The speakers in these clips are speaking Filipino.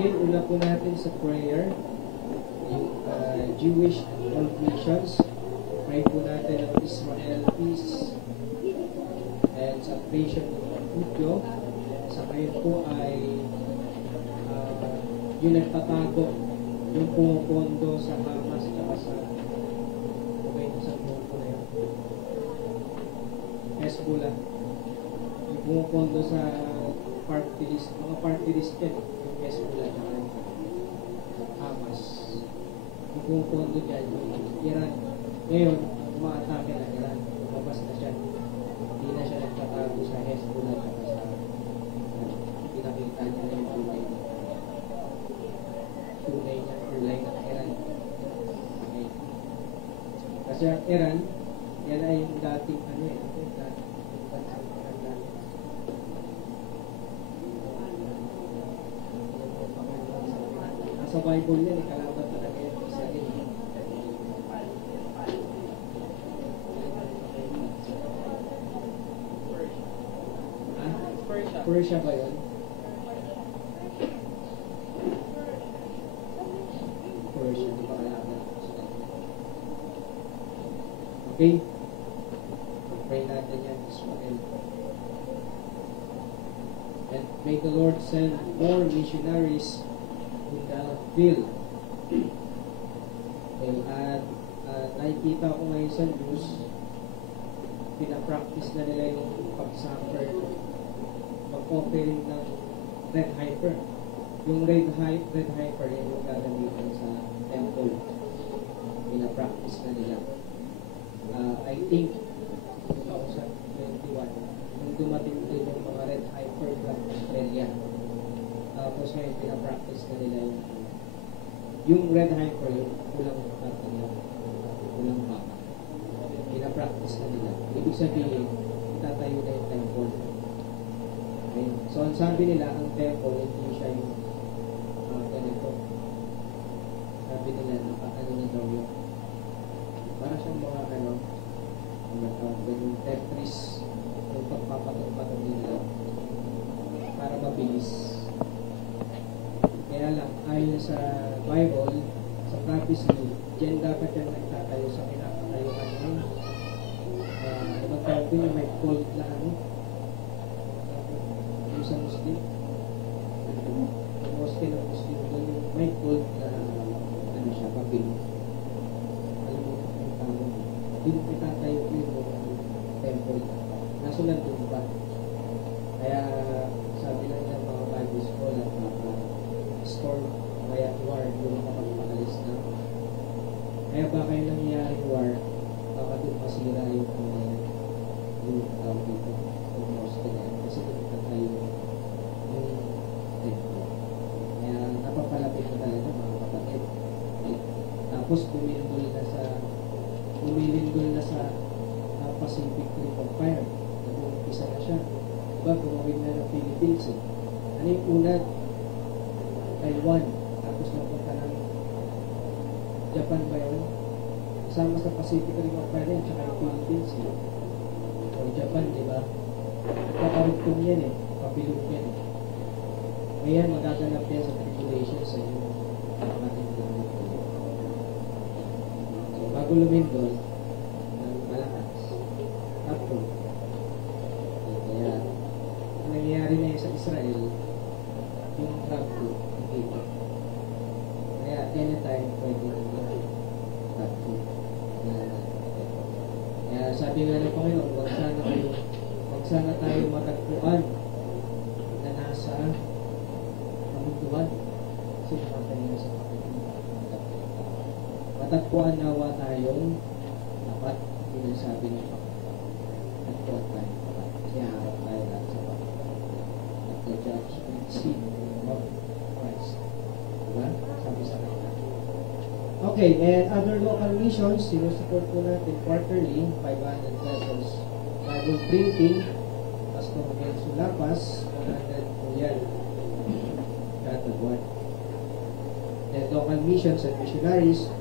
Okay, una po natin sa prayer, yung Jewish and world missions. Pray po natin ang Israel peace and salvation ng Putyo. Sa ngayon po ay yung nagtatago, yung pumupondo sa Hamas at sa sa grupo na yun. Hezbollah. Yung pumupondo sa party list, mga party listed, yung Hezbollah at yung Hamas. Yung pumupondo dyan, yung Iran. Ngayon, umaatake na Iran. Lumabas na siya. Hindi na siya nagtatago sa Hezbollah at sa pinakita niya na yung tunay niya or line ng Iran. Okay. Kasi ang Iran, yan ay yung dating ano eh, yung dating bansang Iran. Nasa Bible yan, kalaban talaga yan sa Israel. Persia ba yun? Persia, di ba kalaban? Okay? Pray natin yan, Israel. And may the Lord send more missionaries in the field. Okay, at nakikita ko ngayon sa news, pinapractice na nila yung pag-suffer, mag-offering ng red heifer. Yung red heifer yan yung gagamitin sa temple. Pinapractice na nila. I think 2021 nung dumating din yung mga red heifer from Australia. Tapos ngayon pinapractice na nila yung red heifer, yung kulang baka. Pinapractice na nila. Ibig sabihin, itatayo na yung temple. Okay? So ang sabi nila, ang temple, hindi siya yung ganito. Sabi nila, ano na daw yun. Para siyang mga ganun Tetris, yung pagpapatong-patong nila para mabilis. Kaya lang, ayon sa Bible, sa prophecy, diyan dapat yung nagtatayo sa pinakatayuan ng ibang tawag din yung may cold na yung sa Muslim. Yung mosque ng Muslim, yung may cold na siya, pabilis. Hindi itatayo yung temple. Nasunod doon ba? Kaya sabi lang ng mga Bible scholar na storm kaya war yung makapagpakalis na. Kaya ba kayo nangyayari war, baka doon masira yung tawag dito, yung mosque na yan. Kasi doon itatayo yung temple. Kaya napapalapit na talaga mga kapatid. Tapos bumindol na sa Pacific Ring of Fire. Nag-uumpisa na siya. Diba, tumawid na ng Philippines eh. Ano yung una? Taiwan. Tapos napunta ng Japan ba yun? Kasama sa Pacific Ring of Fire yan, tsaka yung Philippines eh. O Japan, diba? Nagkakarugtong yan eh. Pabilog yan eh. Ngayon, magaganap yan sa tribulation sa inyo. So, bago lumindol, kaya ang nangyayari na yun sa Israel, yung trapdo hindi pa. Kaya anytime pwede yung trapdo. Kaya sabi nga ng Panginoon, huwag sana tayo matagpuan na nasa kamutuhan. Sinamatan niya sa Panginoon. Matagpuan nawa tayong dapat yung sabi niya pa. Nagpuan tayo pa. Kaya harap tayo lahat sa Panginoon. At the judge and seat of Christ. Diba? Sabi sa kanya. Okay, and other local missions, sinusupport po natin quarterly, 500 pesos. Bible printing, Pastor Miguel Sulapas, 100 po yan. Kada buwan. And local missions and missionaries,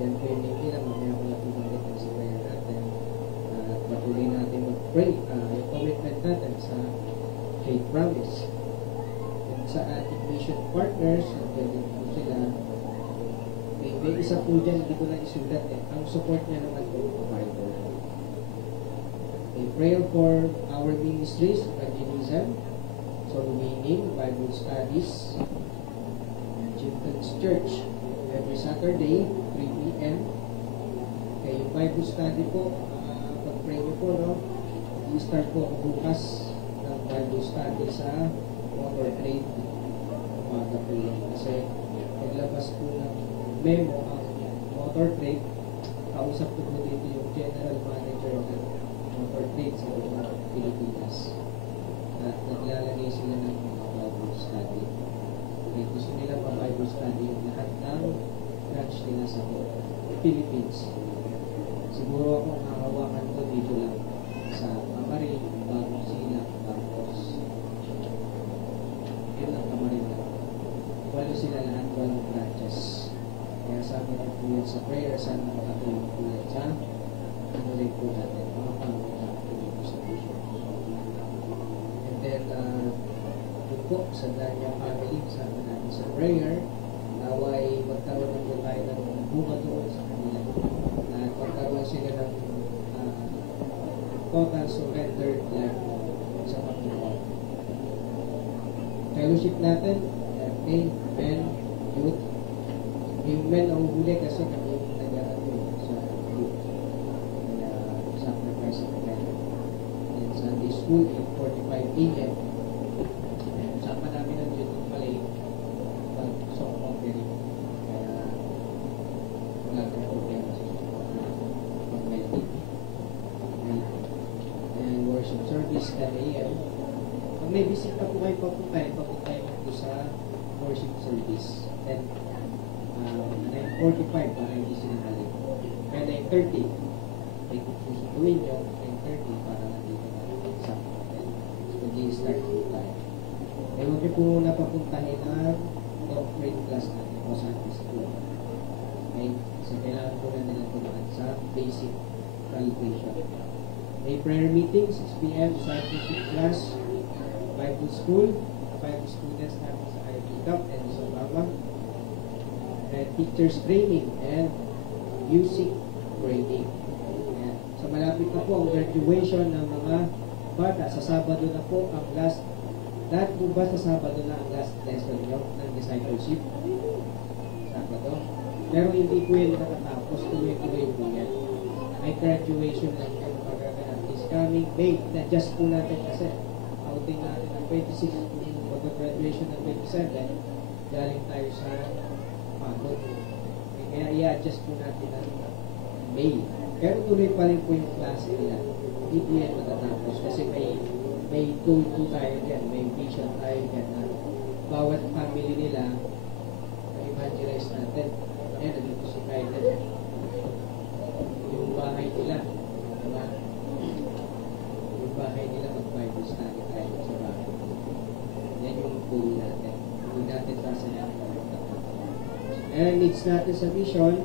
yan po yung nila, mamaya ko na pinagit ang sibayan natin. Patuloy natin mag-pray, yung commitment natin sa faith promise. And sa ating mission partners, pwede po sila. May isa po dyan, hindi ko na isulat eh. Ang support niya naman po Bible. A prayer for our ministries, evangelism, soul winning, Bible studies, Children's Church, every Saturday, 3 p.m. Okay, yung Bible study po, pag-pray niyo po, no? I-start po bukas ng Bible study sa motor trade. Umaga po yun. Kasi naglabas po ng memo ang motor trade. Kausap ko po dito yung general manager ng motor trade sa buong Pilipinas. At naglalagay sila ng Bible study. Kaya gusto nila Bible study yung lahat ng branch nila sa Philippines. Siguro akong nakawakan ko dito lang sa Amarillo, Bagong Sila, Bagos. Yun ang Amarillo. Walo sila lahat, walang branches. Kaya sabi ko po yan sa prayer, sana makatulong po yan sa ano rin po natin, mga pangalaman natin po sa vision. And then, yun po, sa Danya family, sabi natin sa prayer, naway magkaroon ng tayo ng bunga doon sa kanila. At magkaroon sila ng total surrendered life sa Panginoon. Fellowship natin, men, youth. Yung men ang huli kasi kami nag-aaral sa youth. Sacrifice of men. And Sunday school, 8:45 a.m. Sama namin ang youth ng Malay pag-song offering. Kaya wala kang problema sa pag-meeting. And worship service 10 a.m. Pag may bisita po kayo papuntahin po sa worship service. Then 9:45 para hindi sinahali. Kaya 9:30 may kususutuin nyo, 9:30 para nandito na sa hotel. Mag-i-start po tayo. Kaya huwag nyo po muna papuntahin ang doctorate class natin o sa Sunday school. Okay? So kailangan po na nila tumaan sa basic calculation. May prayer meeting, 6 p.m. discipleship class, Bible school, Bible students natin sa IPCAP and sa Baba, and teachers training and music training. Ayan. So malapit na po ang graduation ng mga bata. Sa Sabado na po ang last, lahat po ba sa Sabado na ang last lesson nyo ng discipleship? Sabado. Pero hindi po yan nakatapos, tuloy-tuloy po yan. May graduation lang yung pagkaganap is coming May. Na-adjust po natin kasi outing natin ng 26, mag-graduation ng 27, galing tayo sa pagod. Kaya i-adjust po natin ang May. Pero tuloy pa rin po yung klase nila. Hindi po yan matatapos kasi may goal po tayo dyan, may vision tayo dyan na bawat family nila na-evangelize natin. Ayan, nandito si Kylan. Yung bahay nila, diba? Yung bahay nila mag-Bible study tayo sa bahay. Yan yung goal natin. Hindi natin sasayahin. And needs natin sa vision,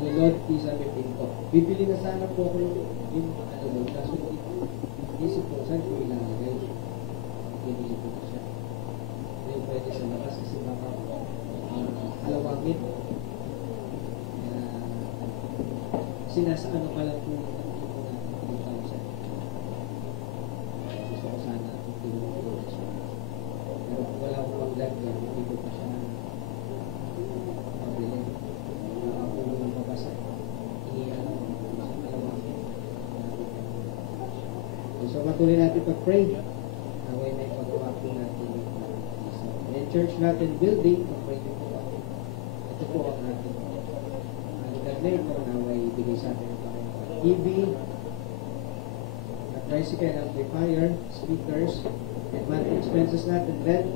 Lord, please sabihin ko. Bibili na sana po ako yung Lord, kaso isip ko, saan ko ilalagay? Bibili ko na siya. Hindi pwede sa labas kasi baka halawagin. Sinasaan pa lang po yung natin 2,000. Gusto ko sana tulong ko na siya. Pero kung wala ko pang lagyan, hindi ko pa siya mabili. Nakapulong ng mabasa. Iniyan ako sa halawagin. So matuloy natin pag-pray. Naway may pagawa po natin. And church natin building, pag-pray po natin. Ito po ang ating na ito, naway ibigay sa atin ng Panginoon. EV, tricycle amplifier, speakers, and monthly expenses natin, rent,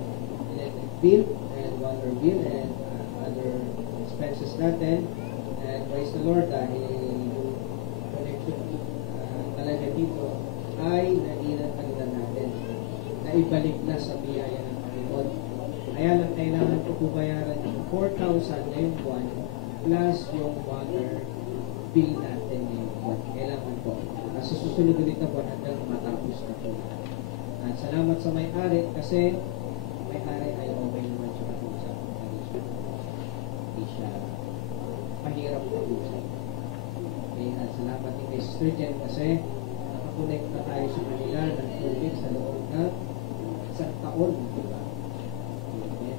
electric bill, and water bill, and other expenses natin. And praise the Lord, dahil yung connection talaga dito ay nainatanggal natin na ibalik na sa biyaya ng Panginoon. Kaya lang kailangan ko po bayaran yung 4,000 na yung buwan plus yung water bill natin yung buwan. Kailangan po. Kasi susunod ulit na buwan hanggang matapos na po. At salamat sa may-ari kasi sekretary ay okay naman siya mag-usap. Hindi siya mahirap mag-usap. Okay, at salamat din kay Sister Jen kasi nakakonect na tayo sa kanila ng tubig sa loob ng isang taon, di ba? Okay.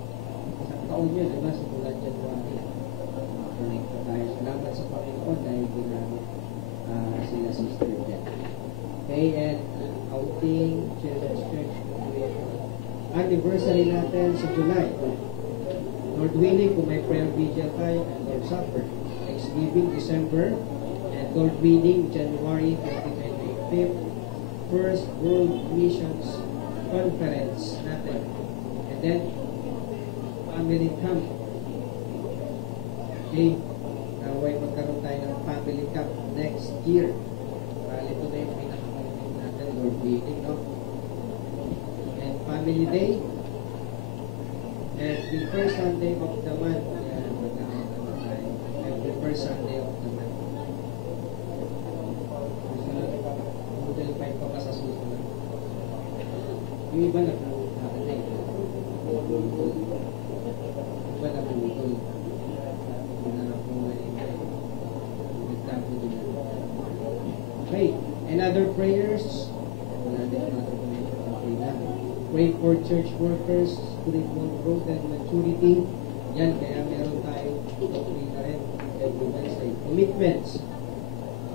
Isang taon yun, di ba? Simulan January. Nakakonect na tayo. Salamat sa Panginoon dahil ginamit sila Sister Jen. Okay, and outing Children's Church anniversary natin sa July. Lord willing, kung may prayer vigil tayo and Lord Supper. Thanksgiving, December, and Lord willing, January 2025, First World Missions Conference natin. And then, Family Camp. Okay, naway magkaroon tayo ng Family Camp next year. Ito na yung pinakamalapit natin, Lord willing, no? And Family Day, and the first Sunday of the month, every first Sunday of the month. Model 5 pa sa susunod. Yung iba na nakakatay. Iba na pumutol. Okay, and other prayers. Wala din natin pray for church workers, spiritual growth and maturity. Yan, kaya meron tayo pray na rin every Wednesday. Commitments.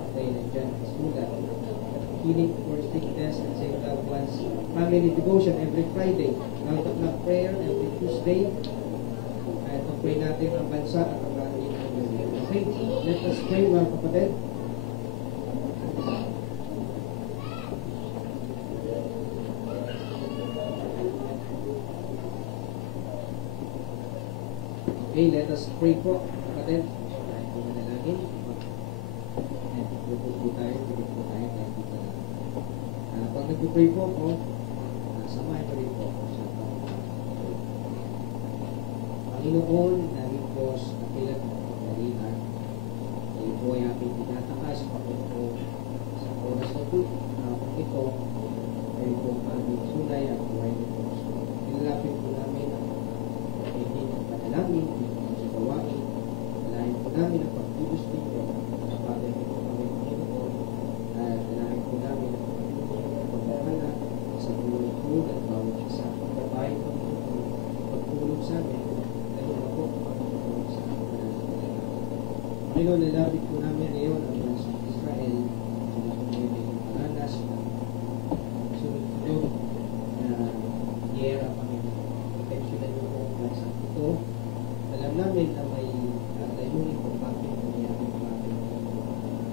Okay, nandiyan sulat. Healing for sickness and save loved ones. Family devotion every Friday. Round of Love prayer every Tuesday. At pag-pray natin ang bansa at ang ating community. Okay, let us pray mga kapatid. Okay, let us pray po, kapatid. Tayo po manalangin. Pupot po tayo, kahit dito na. Pag nag-pray po po, samahin ko rin po sa Panginoon, namin po sa kapilang pagkalihan. Kayo po ay aming tinatakas, Panginoon, sa oras na po. Ito, kayo po aming sunay at buhay ng Diyos. Nilalapit po namin ang hindi ng panalangin, sa gawain, dalahin po namin ang pagtulos ninyo sa bagay nito kami Panginoon at dalahin po namin ang pagmamala sa buhay po at bawat isa. Pagbabayin po nito pagtulong sa amin, dahil na po pagtulong sa amin. Panginoon, nalapit po namin ngayon ang mga sa Israel sa mga pangalanas sunod-sunod na giyera, Panginoon. Intensyonal mo po ang bansa ito. Alam namin na may layunin kung bakit nangyari ang bakit.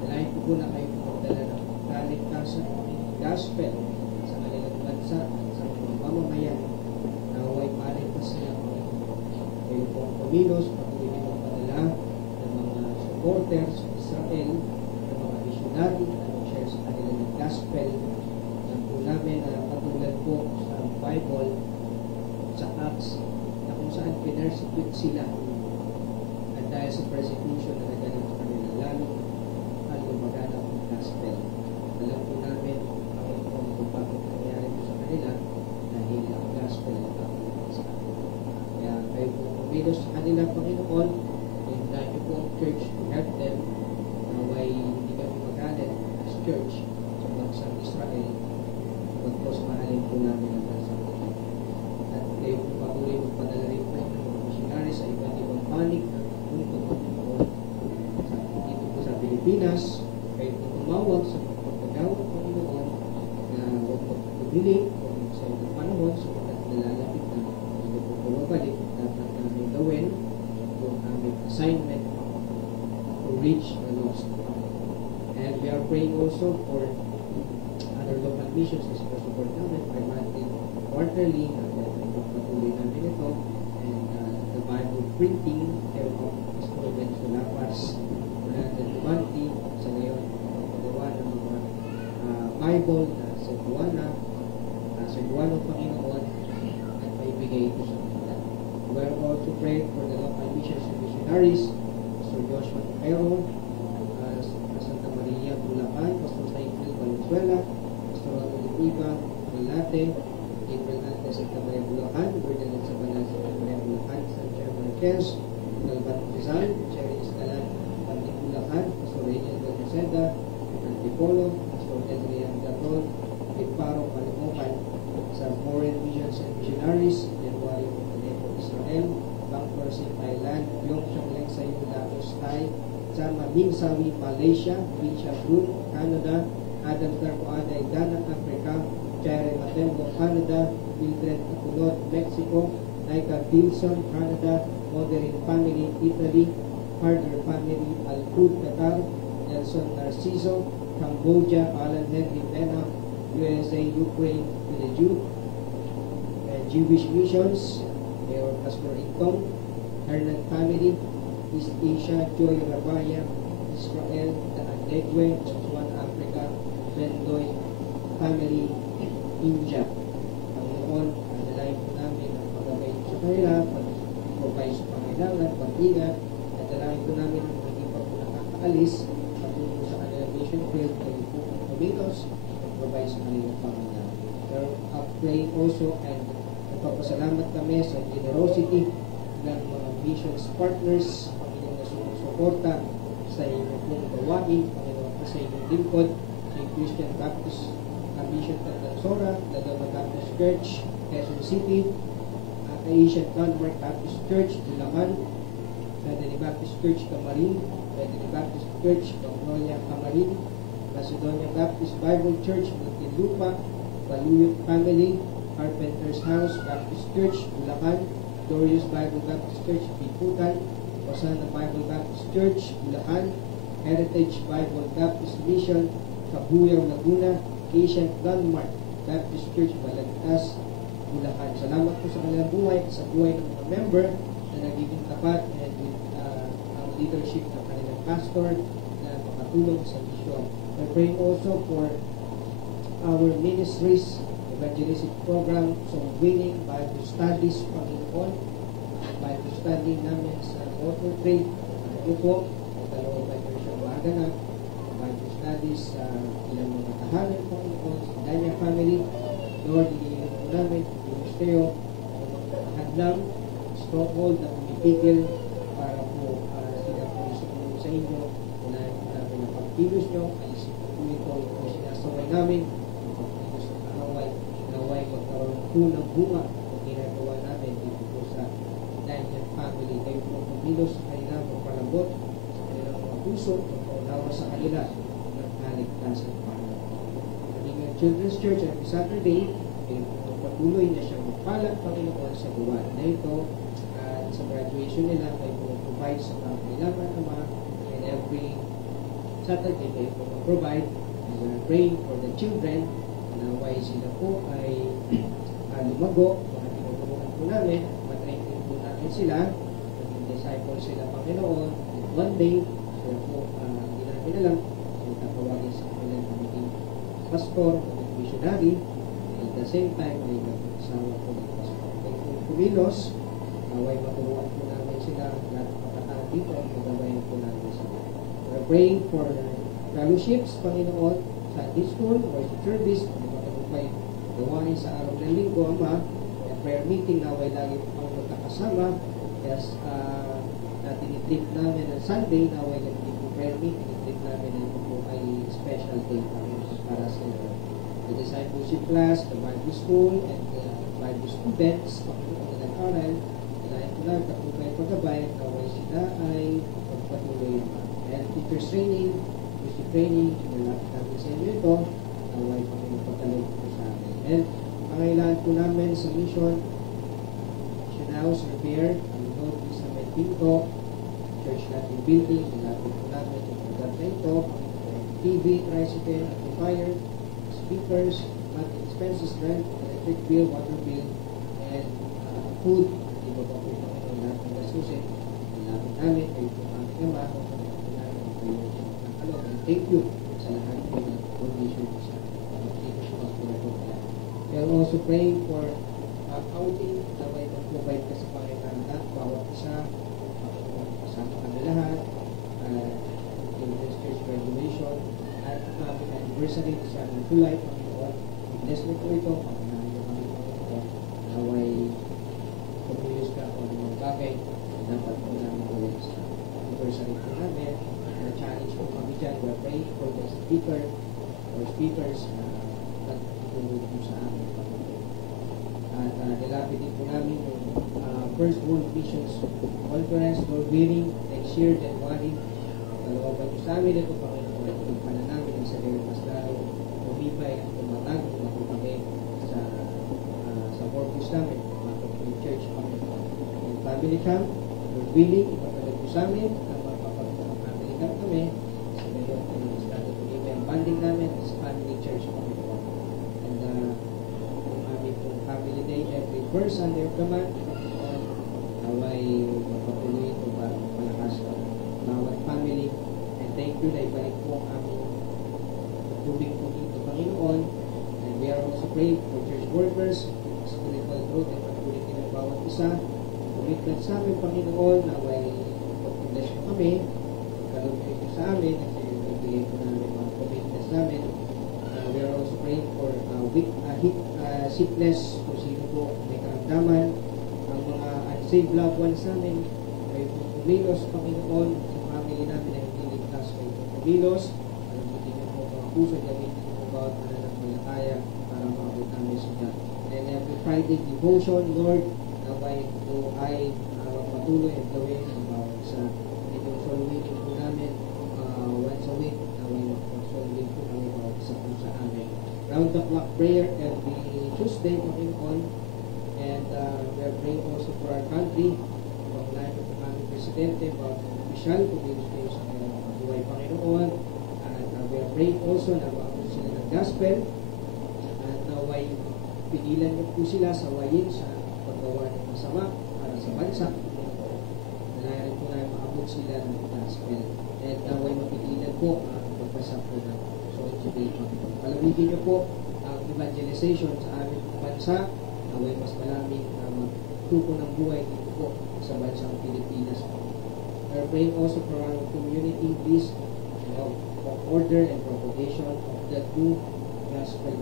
Dalahin po na kayo pagdala ng kaligtasan ng gospel sa kanilang bansa at sa mga mamamayan na huwag maligtas sila. Kayo po ang pamilos, patuloy nyo ang padala ng mga supporters sa Israel, ng mga missionary na mag-share sa kanilang gospel. Alam po namin na katulad po sa Bible, sa Acts, na kung saan pinersecute sila at dahil sa persecution na naganap sa kanila, lalo lumaganap ang gospel. Alam po namin kung bakit nangyari po sa kanila dahil ang gospel na nakapagod sa kanila. Kaya kayo po kumilos sa kanila, Panginoon, and dahil po ang church to help them na way hindi kami magalit as church sa bansang Israel, pagkos mahalin po namin ang bansang ito. At kayo po patuloy magpadala rin po ng mga missionary sa iba't ibang panig ng mundo dito po sa Pilipinas. Kayo po tumawag sa pagkagawad, Panginoon, na huwag po pumili kung sa ibang panahon sapagkat nalalapit na hindi po pumabalik. Dapat namin gawin yung aming assignment to reach the lost. And we are praying also for other local missions as po support namin primarily quarterly patuloy namin ito, and the Bible printing care of Pastor Benzo Lapas mula natin monthly sa ngayon pagpagawa ng mga Bible na sa Cebuano Panginoon at maibigay ito sa kanila. We are all to pray for the local missions and missionaries, Pastor Joshua Pero, Santa Maria Bulacan, Pastor Saint Valenzuela, Pastor Rodrigo Iba, Malate, Gabriel de Santa Maria Bulacan, Virgin sa Banal Santa Maria Bulacan, San German Marquez, Galvan Rizal, Cherry Escalan, Pantic Bulacan, Pastor Reniel Gonzeda, Antipolo, Pastor Adrian Gatol, Piparo, Palimukan, sa Foreign Missions and Missionaries, January Montenegro, Israel, Bangkok, Thailand, Gyeongsang Leksay, Lagos, Thai, Sama Minsawi, Malaysia, Richa Group, Canada, Adam Carpoaday, Ghana, Africa, Jaire Matembo, Canada, Mildred Apunod, Mexico, Naika Wilson, Canada, Modern Family, Italy, Harder Family, Alcud, Qatar, Nelson Narciso, Cambodia, Alan Henry Mena, USA, Ukraine, Philippines, Jewish Missions, Mayor Pastor Itong, Hernan Family, East Asia, Joy Rabaya, Israel, Daan Legwe, Botswana, Africa, Bendoy Family, India. Panginoon, adalain po namin ang paggabay sa kanila, pag-provide sa pangailangan, pag-ingat, adalain po namin ang hindi pa po nakakaalis, patuloy sa kanilang mission field, kayo po ang Tominos, pag-provide sa kanilang pangailangan. Pero praying also and nagpapasalamat kami sa generosity ng mga missions partners, Panginoon na sumusuporta sa inyong pong gawain, Panginoon na sa inyong lingkod, sa Christian Baptist Mission Tandansora, Ladama Baptist Church, Quezon City, Asian Landmark Baptist Church, Bulacan, Bethany Baptist Church, Camarin, Bethany Baptist Church, Magnolia, Camarin, Macedonia Baptist Bible Church, Muntinlupa, Baluyot Family, Carpenter's House Baptist Church, Bulacan, Glorious Bible Baptist Church, Biputan, Hosanna Bible Baptist Church, Bulacan, Heritage Bible Baptist Mission, Kabuyaw, Laguna, Asian Landmark Baptist Church, Balagtas, Bulacan. Salamat po sa kanilang buhay, sa buhay ng mga member na nagiging tapat and with ang leadership ng kanilang pastor na makatulong sa mission. We're praying also for our ministries, evangelistic program, so winning Bible studies, Panginoon, Bible study namin sa Motor Trade, ito po, ang dalawang Bible siya maganap, Bible studies sa ilang mga tahanan, Panginoon, sa Danya family, Lord, iniinom po namin, Ministeo, hadlang, stronghold na pumipigil para po sila po isumunod sa inyo, unahin po namin ang pagkilos nyo, alisin po ito yung sinasaway namin, naway magkaroon po ng bunga kung ginagawa namin dito po sa Daniel family. Kayo po pumilos sa kanila, magpalambot sa kanilang mga puso, magpaunawa sa kanila ng kaligtasan para. Maging ang Children's Church every Saturday, patuloy na siyang magpalat, Panginoon, sa gawain na ito at sa graduation nila, kayo po provide sa mga kailangan naman and every Saturday kayo po provide and we're praying for the children na why sila po ay lumago, mga tinuturuan po namin, matrainin po namin sila, maging disciple sila, Panginoon, and one day, sila po, hindi namin alam, kung tatawagin sa kanilang magiging pastor, magiging missionary, and at the same time, ay nag-asawa po ng pastor. Kaya po kumilos, naway maturuan po namin sila, lahat pagkataan dito, at magabayan po namin sila. We're praying for fellowships, Panginoon, Sunday school, worship service, may gawain sa araw ng linggo, Ama, prayer meeting na way lagi po kami magkakasama. Yes, tinitrip namin ang Sunday na way nagtitip prayer meeting, tinitrip namin na ito po ay special day para sa the discipleship class, the Bible school, and the Bible students, Panginoon na nag-aral, dahil po lang katubay pagkabay, na way sila ay magpatuloy naman. And teachers training, music training, sinalapit namin sa inyo ito, naway Panginoon pagkalog po sa amin. And pangailangan po namin sa mission house repair, Panginoon po sa may pinto, church natin building, nilapit po namin yung lugar na ito, TV, tricycle, amplifier, speakers, monthly expenses, rent, electric bill, water bill, and food. Hindi ba po Panginoon lahat ng gasusin, nilapit namin, kayo po ang Ama, and thank you sa lahat po ng donation sa we are also praying for outing na may mag-provide ka sa Panginoon bawat isa, kasama kami lahat, Children's Church graduation, at ang aming anniversary sa July, Panginoon. I-bless mo po ito, Panginoon, First World Missions Conference, Lord willing, next year, January, nalawagan niyo sa amin ito, Panginoon, at pananamin ang sa Deo mas lalo lumibay at tumatag, tumato kami sa purpose namin, tumato kami church, Panginoon. And family camp, Lord willing, ipapalad po sa amin, na mapapag-family camp kami, sa Deo, mas lalo lumibay ang banding namin sa family church, Panginoon. And yung aming pong family day, every first Sunday of the month, Panginoon, naway magpatuloy ito para malakas ang bawat family. And thank you na ibalik po ang aming tubig po dito, Panginoon. And we are also praying for church workers, spiritual growth, and patuloy din ang bawat isa. Commitment sa amin, Panginoon, naway pag-bless mo kami, kalugtid mo sa amin, at ibigay ko namin mga commitments namin. We are also praying for sickness, kung sino po may karamdaman, ang mga unsaved loved ones namin, ay pumilos, Panginoon, sa family namin ay hindi ligtas kay pumilos. Alambutin niyo po mga puso, gamitin niyo po bawat mananampalataya para maabot namin sila. And every Friday devotion, Lord, naway po ay patuloy at gawin ang bawat isa. And yung soul winning po namin, once a week, naway mag-soul win po kami bawat isa po sa amin. Round the clock prayer every Tuesday, Panginoon. And we are praying also for our country, about life of the aming Presidente, about the official, kung yun kayo sa kanilang buhay, Panginoon. And we are praying also na maabot sila ng gospel. At naway pigilan niyo po sila sa wayin sa paggawa ng masama para sa bansa. Nalayarin po na maabot sila ng gospel. And naway mapigilan po ang pagpasa po ng so today, Panginoon. Palawigin niyo po ang evangelization sa aming bansa. Naway mas maraming magtuko ng buhay dito po sa bansang Pilipinas. We are praying also for our community peace, of order and propagation of the true gospel.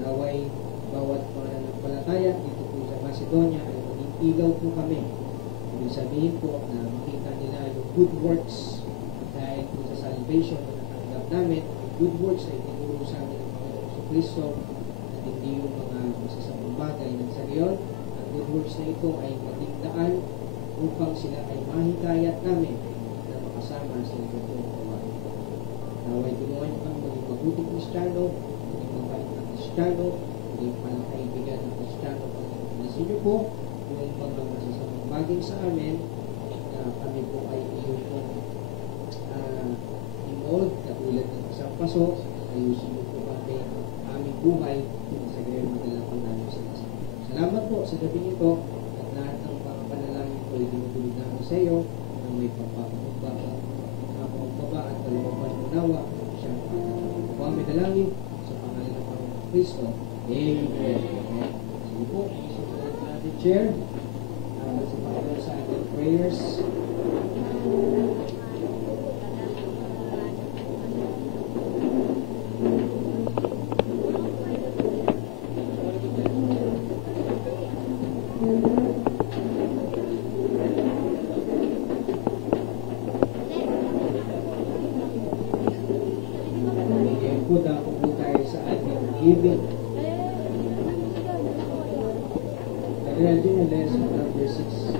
Naway bawat pananampalataya dito po sa Macedonia ay maging ilaw po kami. Ibig sabihin po na makita nila yung good works dahil po sa salvation na natanggap namin. Good works ay tinuro sa amin ng Panginoon Kristo at hindi yung mga masasamang bagay ng sa ngayon. Ang good works na ito ay maging daan upang sila ay mahikayat namin na makasama sa itong gawain. Naway tulungan niyo kami maging mabuting Kristiyano, maging mabait na Kristiyano, maging palakaibigan ng Kristiyano. Pagkakalisin niyo po yung mga masasamang bagay sa amin na kami po ay iyong imold, katulad ng isang paso, ayusin niyo po kami aming buhay sa gayon madala po namin sa isa. Salamat po sa gabi nito at lahat ng mga panalangin ko ay dinutulog namin sa iyo na may pagbaba at kalawapan ng nawa siya ang pagkakatawa. May dalangin sa pangalan ng Panginoon Kristo. Amen. Sige po, susunod natin chair sa pangalan sa ating prayers. Giving. Kaya din ang lesson number 6.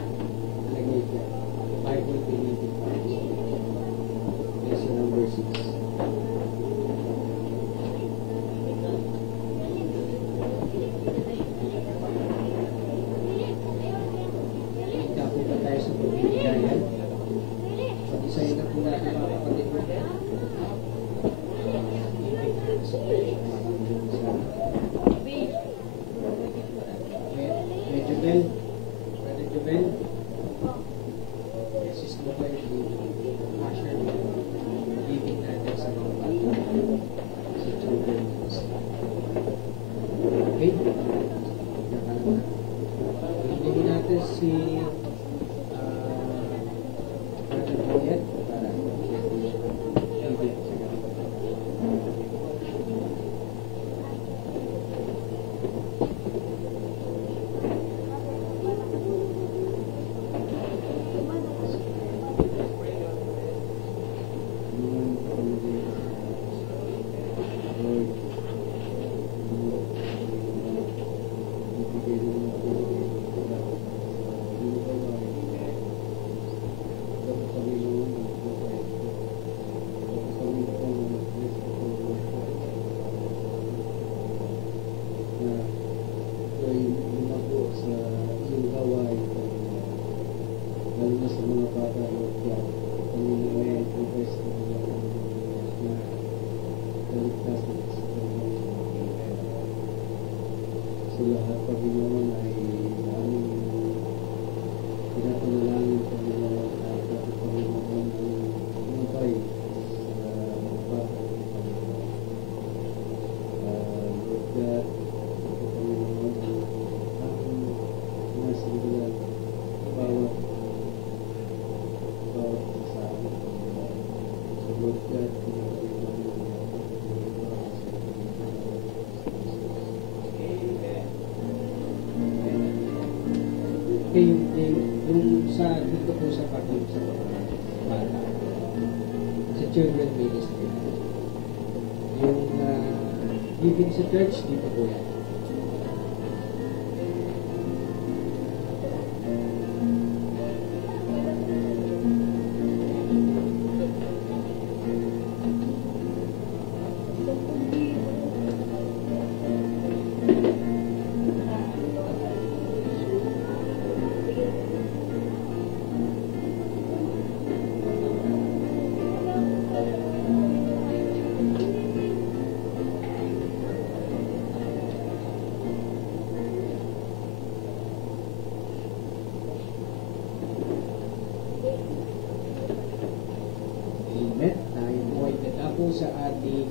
Lagay ko. Bible believing. Lesson number 6. Ika po ba tayo sa pagbibigayan? Pag-isayin na po natin mga kapatid mo. Panginoon ay aming pinapanalangin Panginoon at Panginoon ang umabay sa mukha Lord God, Panginoon ang nasimulan bawat isa amin Panginoon. So Lord God, yung sa dito po sa pagod sa mga bata sa children ministry yung giving sa church dito po yan. Amen. Tayo po ay nagtapo sa ating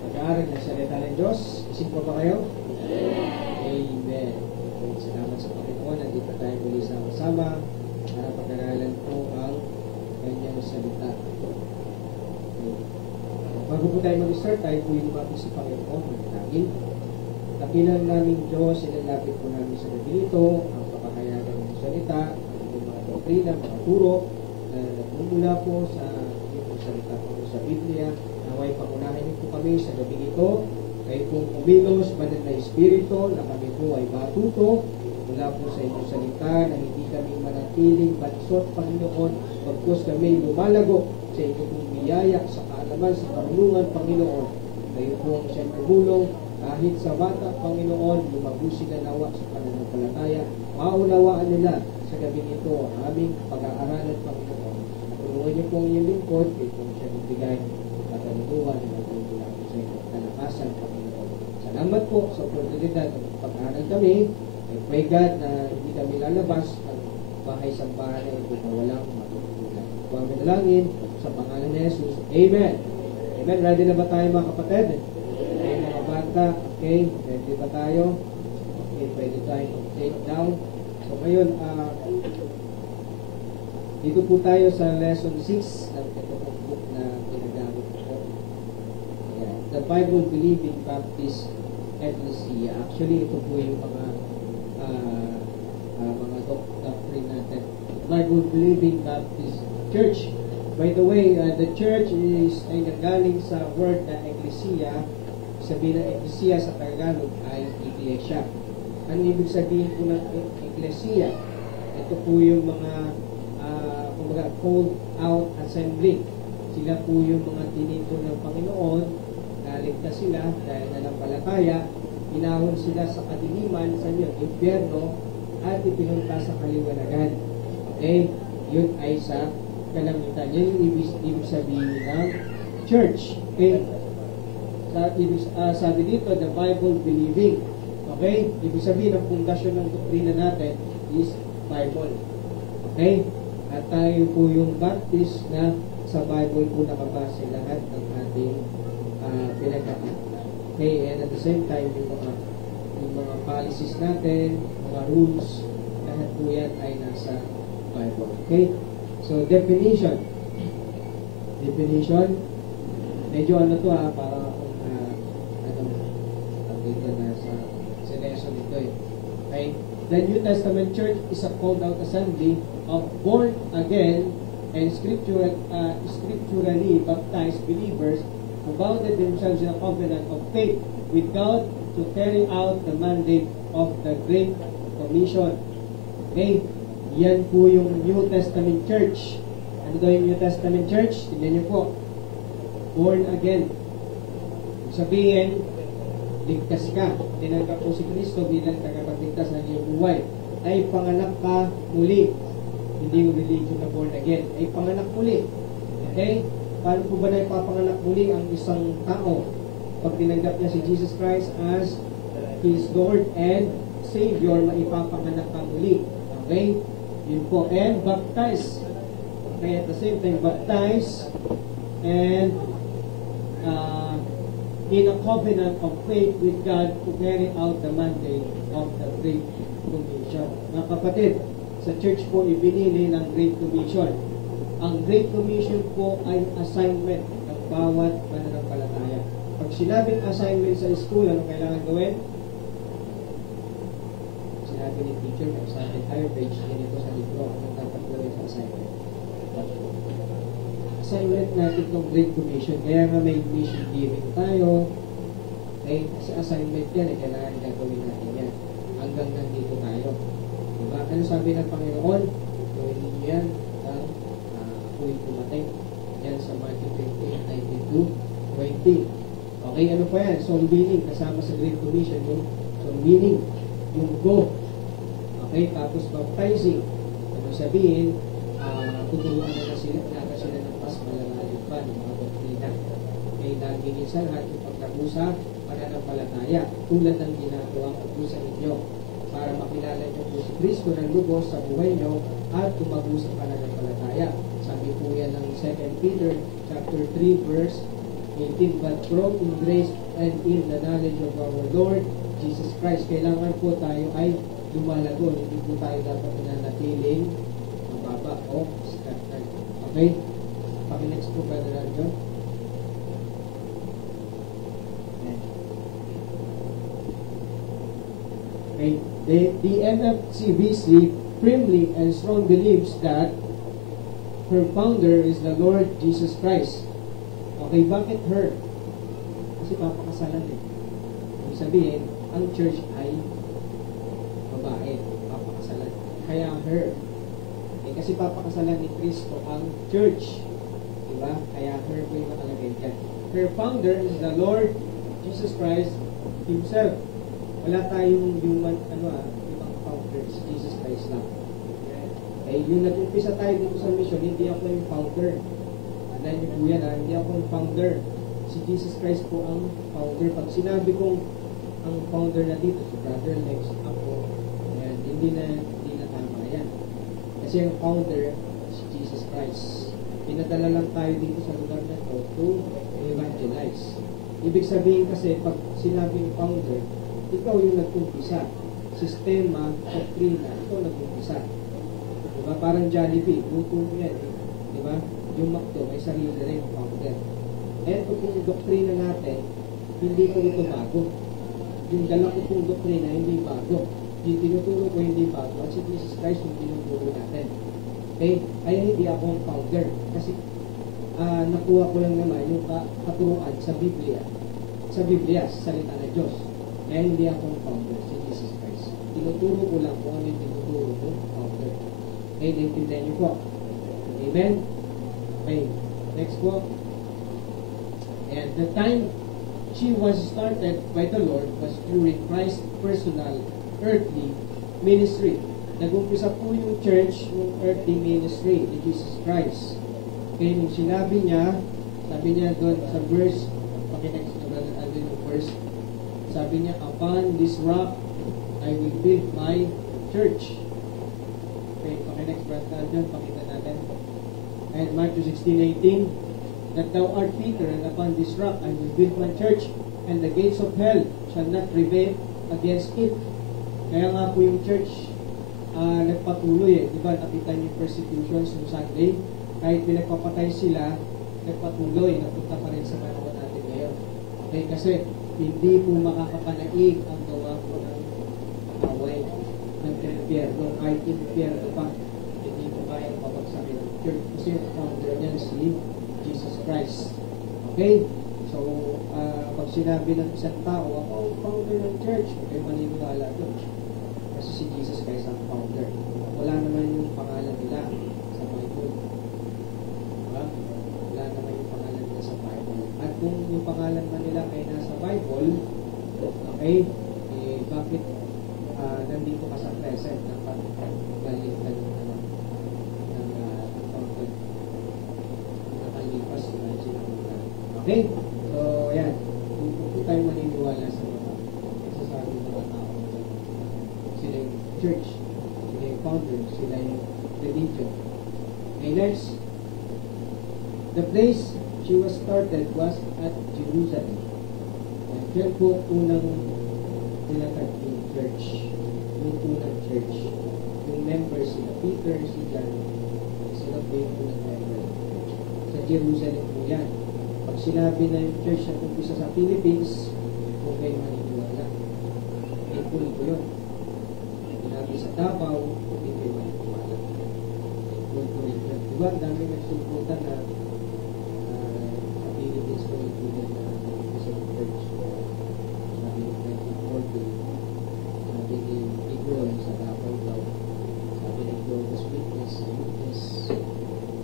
pag-aaral ng salita ng Diyos. Isip po ba kayo? Amen. Salamat sa Panginoon. Nandito tayo muli sama-sama para pag-aralan po ang kanyang salita. Bago po tayo mag-start, tayo po yung lumapit sa Panginoon. Manalangin. Kapilang namin Diyos, ilalapit po namin sa gabi ito ang kapakayanan ng salita, doktrina, mga turo na nagmumula po sa iyong salita po sa Biblia. Naway pangunahin niyo po kami sa gabi ito. Kayo pong kumilos, banal na Espiritu, na kami po ay matuto mula po sa inyong salita, na hindi kami manatiling bansot, Panginoon, pagkos kami lumalago sa inyong pong biyaya, sa kaalaman, sa karunungan, Panginoon. Kayo po ang siyang tumulong kahit sa bata, Panginoon, lumago sila nawa sa pananampalataya, maunawaan nila sa gabi ito ang aming pag-aaralan, Panginoon. Tulungan niyo po ang inyong lingkod, kayo po siya nagbigay at kalutuan na nagmumula po sa inyong kalakasan, Panginoon. Salamat po sa oportunidad ng pag-aaral kami. I pray God na hindi kami lalabas ang bahay-sambahan na ito na walang matutunan. Ito ang manalangin sa pangalan ni Jesus. Amen. Amen. Ready na ba tayo mga kapatid? Okay, mga bata. Okay, ready ba tayo? Okay, pwede tayo take down. So ngayon, dito po tayo sa lesson 6 ng ito pong book na ginagamit ko. Ayan. The Bible Believing Baptist Ecclesia. Actually, ito po yung mga doctrine natin. Bible Believing Baptist Church. By the way, the church ay nagaling sa word na Ecclesia. Sabihin ng Ecclesia sa Tagalog ay Iglesia. Ang ibig sabihin po ng Ecclesia, ito po yung mga called out assembly. Sila po yung mga tinito ng Panginoon, naligtas sila dahil nanampalataya, inahon sila sa kadiliman sa impyerno at ipinunta sa kaliwanagan. Okay? Yun ay sa kalangitan. Yan yung ibig sabihin ng church. Okay? Sabi dito, the Bible believing. Okay? Ibig sabihin, ang pundasyon ng doktrina natin is Bible. Okay? At tayo po yung Baptist na sa Bible po nakabase lahat ng ating pinagkakaan. Okay? And at the same time, yung mga policies natin, mga rules, lahat po yan ay nasa Bible. Okay? So, definition. Definition. Medyo to para dito na sa lesson ito eh. Okay? The New Testament Church is a called out assembly of born again and scripturally baptized believers who bounded themselves in a covenant of faith with God to carry out the mandate of the Great Commission. Okay? Yan po yung New Testament Church. Ano daw yung New Testament Church? Tignan niyo po. Born again. Sabihin, ligtas ka. Tinanggap po si Kristo bilang tagapagligtas ng iyong buhay. Ay panganak ka muli. Hindi mo religion na born again. Ay panganak muli. Okay? Paano po ba na ipapanganak muli ang isang tao? Pag tinanggap niya si Jesus Christ as His Lord and Savior, maipapanganak ka muli. Okay? Yun po. And baptize. Okay, at the same time, baptize and in a covenant of faith with God to carry out the mandate of the Great Commission. Mga kapatid, sa church po ibinili ng Great Commission. Ang Great Commission po ay assignment ng bawat mananampalataya. Pag sinabing assignment sa school, ano kailangan gawin? Sinabi ni teacher, mag-assignment tayo, page ganito sa libro, anong dapat gawin sa assignment? Assignment natin ng Great Commission. Kaya nga may mission giving tayo. Okay? Kasi assignment yan, kailangan gagawin natin yan. Hanggang nandito tayo. Diba? Ano sabi ng Panginoon? Gawin ninyo yan ang ako'y pumatay. Yan sa Matthew 28:19-20. Okay, ano pa yan? Soul winning, kasama sa Great Commission. Yung soul winning, yung go. Okay, tapos baptizing. Ano sabihin, tuturuan na sila ng mas malalalim pa ng mga doktrina. May nagingin sa lahat yung pagkakusa pananampalataya tulad ng ginagawa ko po sa inyo para makilala niyo po si Kristo ng lubos sa buhay niyo at tumago sa pananampalataya. Sabi po yan ng 2 Peter chapter 3 verse 18, but grow in grace and in the knowledge of our Lord Jesus Christ. Kailangan po tayo ay lumalago. Hindi po tayo dapat nanatiling mababa o stagnant. Okay? Paki-next po ba na lang yun? Okay. The MFCBC firmly and strong believes that her founder is the Lord Jesus Christ. Okay, bakit her? Kasi papakasalan eh. Ibig sabihin, ang church ay babae, papakasalan. Kaya her. Eh, kasi papakasalan ni Kristo ang church. Diba? Kaya her po yung nakalagay dyan. Her founder is the Lord Jesus Christ Himself. Wala tayong human, ibang founders. Jesus Christ lang. Eh, yung nag-umpisa tayo dito sa mission, hindi ako yung founder. Alam niyo po yan, hindi ako yung founder. Si Jesus Christ po ang founder. Pag sinabi kong ang founder na dito, si Brother Lex, ako, ayan, hindi na tama yan. Kasi ang founder, si Jesus Christ. Pinadala lang tayo dito sa lugar na ito to evangelize. Ibig sabihin kasi, pag sinabing founder, ikaw yung nag-umpisa. Sistema, doktrina, ikaw nag-umpisa. Diba? Parang Jollibee, luto mo yan. Diba? Yung McDo, may sarili rin founder. Eto pong doktrina natin, hindi po ito bago. Yung dala ko pong doktrina, hindi bago. Yung tinuturo ko, hindi bago. At si Jesus Christ yung tinuturo natin. Okay? Kaya hindi ako ang founder. Kasi nakuha ko lang naman yung katuruan sa Biblia. Sa Biblia, sa salita ng Diyos. Kaya hindi ako ang founder, si Jesus Christ. Tinuturo ko lang kung ano yung tinuturo ko, founder. Okay, naintindihan niyo po. Amen? Okay, next po. And the time she was started by the Lord was during Christ's personal earthly ministry. Nag-umpisa po yung church, yung earthly ministry ni Jesus Christ. Okay, nung sinabi niya, sabi niya doon sa verse, pakinext na yung verse, sabi niya, upon this rock, I will build my church. Okay, pakinext brother natin, pakita natin. And Matthew 16:18, that thou art Peter, and upon this rock I will build my church, and the gates of hell shall not prevail against it. Kaya nga po yung church nagpatuloy eh. Diba, nakita niyo persecutions yung Sunday, kahit pinagpapatay sila, nagpatuloy, napunta pa rin sa panahon natin ngayon. Okay, kasi hindi po makakapanaig ang gawa po ng away ng impyerno, kahit impyerno pa, hindi po kayang pabagsakin ng church kasi yung founder niyan si Jesus Christ. Okay? So, pag sinabi ng isang tao, ako ang founder ng church, okay, maniniwala doon. Kasi si Jesus Christ ang founder. Wala naman yung pangalan nila sa Bible. Diba? Wala naman yung pangalan nila sa Bible. At kung yung pangalan man nila ay nasa Bible, okay, eh, bakit nandito ka sa present ng pag-balikan ng founder? Nakalipas na sinabi. Okay? So, yan. Kung church. Sila yung founder, sila yung religion. Okay, next. The place she was started was at Jerusalem. And dyan po unang tinatag yung church. Yung unang church. Yung members, sila Peter, si John, sila po yung unang member. Sa Jerusalem po yan. Pag sinabi na yung church na umpisa sa Philippines, kung kayo maniniwala. April po yun. Sinabi sa Davao, hindi kayo maniniwala. Yun po yun. Diba, dami nagsulputan na sa Philippines po yung tunay na umpisa ng church. Sabi ng 1940, sabi ni Igor sa Davao daw, sabi ni Globus Witness sa US,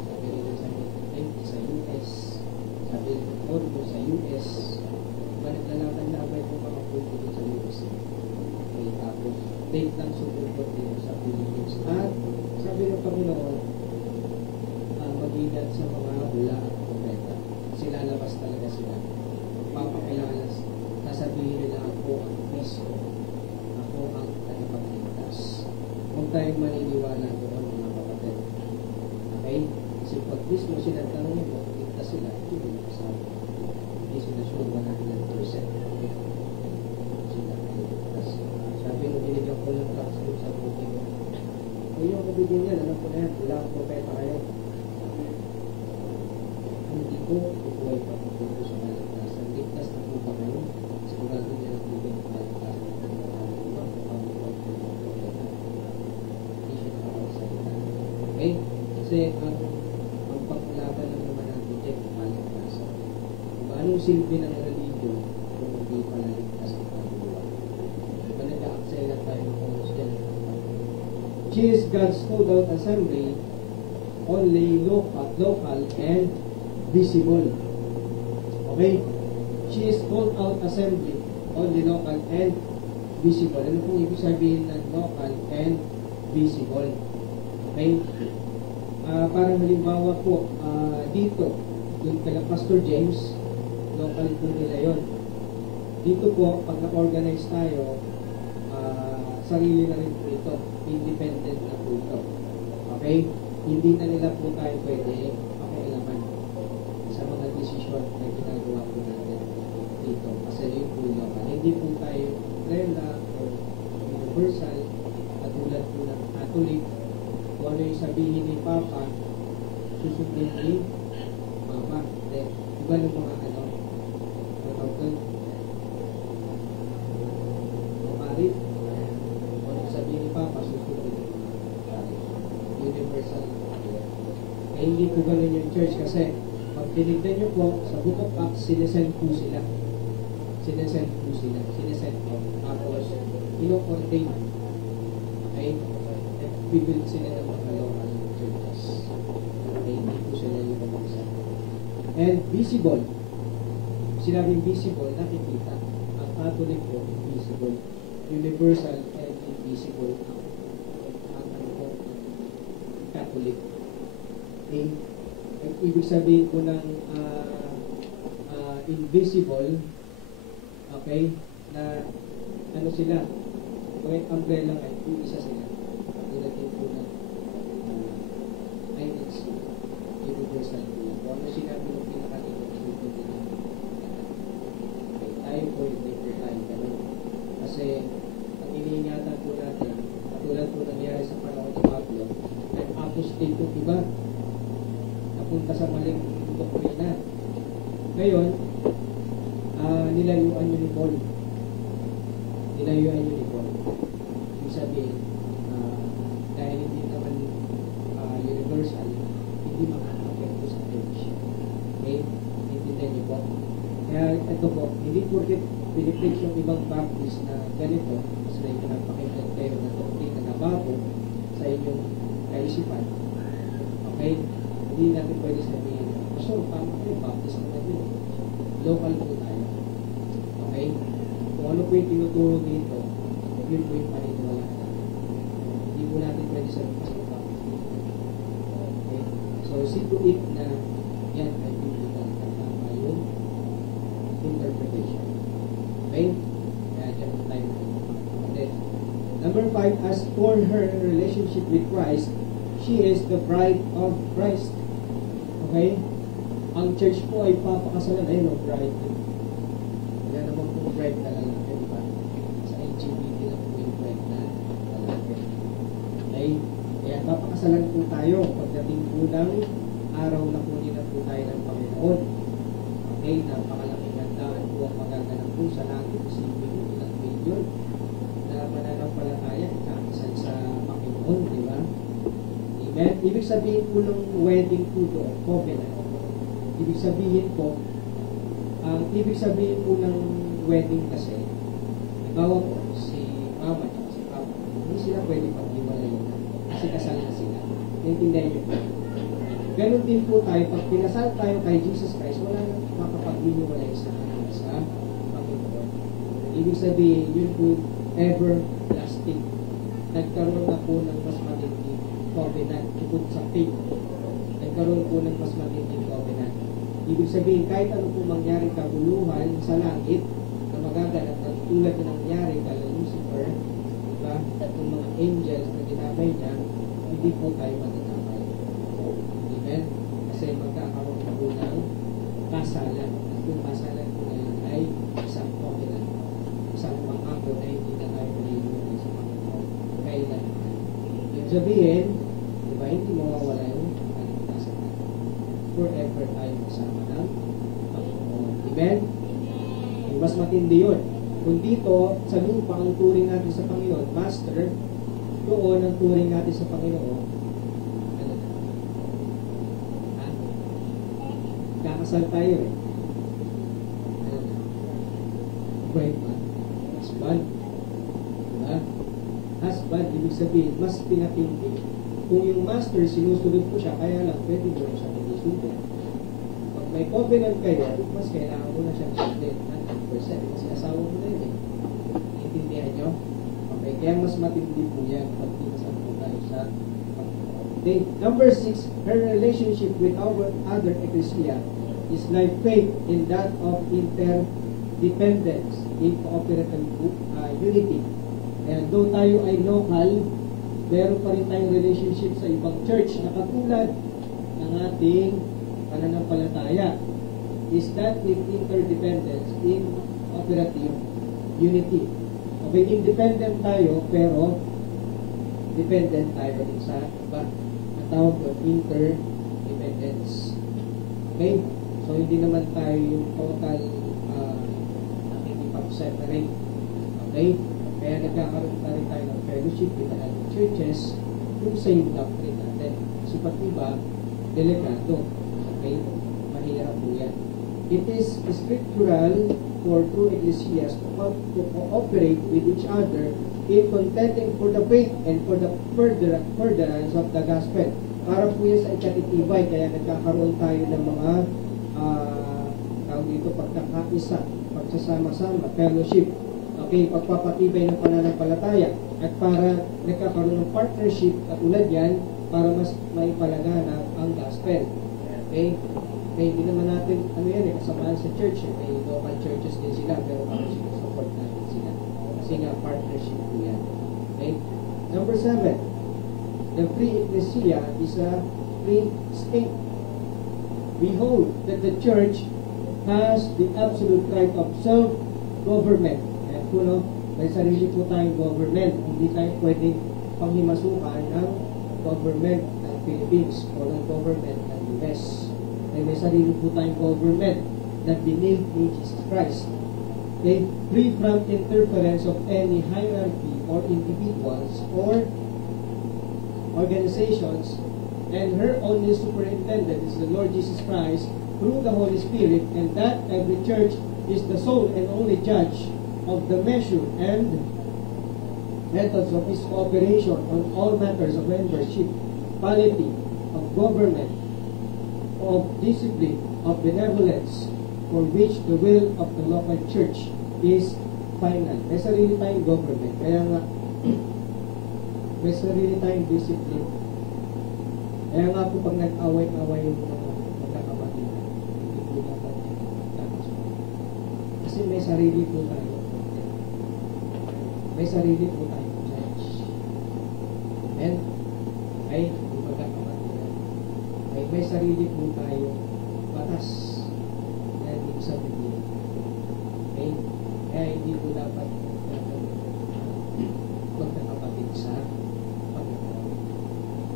sabi ni sa 1990 sa US, sabi ni Orbo sa US, naglalaban-laban yung mga puto din sa US. Okay, tapos, date lang sumupot din sa Philippines. At, sabi ng Panginoon, mag-ingat sa mga hula at propeta. Sila labas talaga sila. Papakilala, sasabihin nila ako ang Kristo. Ako ang tagapagligtas. Huwag tayong maniniwala doon mga kapatid. Okay? Kasi pag Kristo sila tanongin mo, ligtas sila, hindi nila kasabi. Hindi sila sure 100%. Sila ligtas. Sabi mo, binigyan ko ng classroom sa booking. Kung yung kabigyan niya, alam ko na yan, wala akong propeta kayo. Hindi ko bubuhay pa kung puto sa kaligtasan. Ligtas na po ba kayo? Sigurado niya ang bigyan ng kaligtasan. Okay? Kasi ang pagkulaban lang naman natin dyan, kaligtasan. Anong silbi ng religion kung hindi pala ligtas ang pagkulaban? Diba nag-a-accel lang tayo ng oras dyan? She is God's called out assembly, only local and visible. Okay? She is called out assembly, only local and visible. Ano pong ibig sabihin ng local and visible? Okay? Parang halimbawa po, dito, yung kala Pastor James, local po nila yun. Dito po, pag na-organize tayo, sarili na rin po ito. Independent na po ito. Okay? Hindi na nila po tayo pwede pakialaman sa mga desisyon na ginagawa po natin dito. Kasi yun po local. Hindi po tayo umbrella o universal katulad po ng Catholic. Kung ano yung sabihin ni Papa, susundin ni Mama. Diba ng mga ano? Matawag Maparit. Kung ano yung sabihin ni Papa, susundin ni universal. Eh, hindi po ganun yung church kasi pag tinignan nyo po, sa Book of Acts, sinesend po sila. Sinesend po. Tapos, ino-ordain. Okay? Pibuild sila ng mga local churches. Okay? Hindi po sila yung mag-isa. And visible. Sinabing visible, nakikita. Ang Catholic po, invisible. Universal and invisible. Ang Catholic. Okay? Ang ibig sabihin ko ng invisible, okay, na ano sila, okay, umbrella nga, yung isa sila. Tulad din po ng INC, universal po. Kung ano sinabi ng pinakalimot, okay, tayo po, hindi po tayo ganun. Kasi, ang iniingatan po natin, katulad po nangyari sa panahon ni Pablo, nag-apostate po iba, napunta sa maling doktrina. Ngayon, nilayuan yun ni Paul. Nilayuan yun ni Paul. Ibig sabihin, dahil hindi naman universal, hindi makaka-apekto sa church. Okay? Intindihan niyo po. Kaya ito po, hindi porket piniplex yung ibang baptist na ganito, kasi na ipinapakinggan kayo na doktrina na bago sa inyong kaisipan. Okay? Hindi natin pwede sabihin, so, tama kayo, baptist mo na yun. Local po tayo. Okay? Kung ano po yung tinuturo dito, yun po yung paniniwala natin. Hindi po natin pwede sabihin sa baptist. Okay? So, see to it na yan ay biblical at tama yung interpretation. Okay? Kaya dyan po tayo. Okay. Number Number 5, as for her relationship with Christ, she is the bride of Christ. Okay? Ang church po ay papakasalan. Ayun, bride. Wala naman po bride na lalaki, di ba? Sa LGBT lang po yung bride na lalaki. Okay? Kaya papakasalan po tayo pagdating po ng araw na kunin na po tayo ng Panginoon. Okay? Napakalaking handaan po ang magaganap po sa langit. Isipin ilang milyon na mananampalataya kakasal sa Panginoon, di ba? Amen? Ibig sabihin po ng wedding po doon, covenant. Ibig sabihin po, ibig sabihin po ng wedding kasi, halimbawa po, si mama at si papa, hindi sila pwede pag-iwalayin na kasi kasal na sila. Naintindihan niyo po. Ganon din po tayo, pag pinasal tayo kay Jesus Christ, wala nang makapag-iwalay sa Panginoon. Ibig sabihin, yun po everlasting. Nagkaroon na po ng mas matinding covenant bukod sa faith. Nagkaroon po ng mas matinding covenant. Ibig sabihin, kahit ano po mangyari kabuluhan sa langit na magaganap na tulad na nangyari kay Lucifer, diba? At yung mga angels na dinamay niya, hindi po tayo matadamay. Amen? Kasi magkakaroon na po ng kasalan. At yung kasalan po na yun ay isang covenant. Isang pangako na hindi na tayo malilimutan sa Panginoon. Kailan? Yung sabihin, diba, hindi mawawala yung kaligtasan natin. Forever tayo kasama ng Panginoon. Amen? Mas matindi yun. Kung dito, sa lupa, ang turing natin sa Panginoon, Master, doon ang turing natin sa Panginoon, ano na? Ha? Kakasal tayo eh. Ano na? Right man. Husband. Diba? Husband, ibig sabihin, mas pinatindi. Kung yung master, sinusunod po siya, kaya lang, pwede mo rin siya pag-isunod. Pag may covenant kayo, mas kailangan mo na siyang sundin. 100%. Kasi asawa mo na yun eh. Intindihan nyo? Okay, kaya mas matindi po yan pag pinasal po tayo sa Panginoon. Okay, number 6, her relationship with our other ecclesia is like faith in that of interdependence in cooperative unity. And though tayo ay local, meron pa rin tayong relationship sa ibang church na katulad ng ating pananampalataya. Is that with interdependence in cooperative unity. Okay, independent tayo, pero dependent tayo din sa iba. Ang tawag ko, interdependence. Okay? So, hindi naman tayo yung total nakikipag-separate. Okay? Kaya nagkakaroon na rin tayo ng fellowship with the other churches yung same doctrine natin. Kasi pag iba, delikado. Okay? Mahirap po yan. It is scriptural for two ecclesias to cooperate with each other in contending for the faith and for the furtherance of the gospel. Para po yan sa ikatitibay, kaya nagkakaroon tayo ng mga tawag dito, pagkakaisa, pagsasama-sama, fellowship. Okay, pagpapatibay ng pananampalataya at para nagkakaroon ng partnership katulad yan para mas maipalaganap ang gospel. Okay? Okay, hindi naman natin, kasamaan sa church. May local churches din sila, pero para support natin sila. Kasi nga, partnership po yan. Okay? Number 7, the free ecclesia is a free state. We hold that the church has the absolute right of self-government. Kaya po, no, may sarili po tayong government. Hindi tayo pwedeng panghimasukan ng government ng Philippines o ng government ng US. May sarili po tayong government na binil ni Jesus Christ. Okay? Free from interference of any hierarchy or individuals or organizations, and her only superintendent is the Lord Jesus Christ through the Holy Spirit, and that every church is the sole and only judge of the measure and methods of his cooperation on all matters of membership, polity, of government, of discipline, of benevolence, for which the will of the local church is final. May sarili tayong government, kaya nga may sarili tayong discipline. Kaya nga po pag nag-away-away yung mga magkakapatid, hindi po dapat nakasusunod. Kasi may sarili po tayo. May sarili po tayong church. pwede po tayo batas na hindi sa Biblia. Okay? Kaya hindi po dapat magkakapatid sa Panginoon.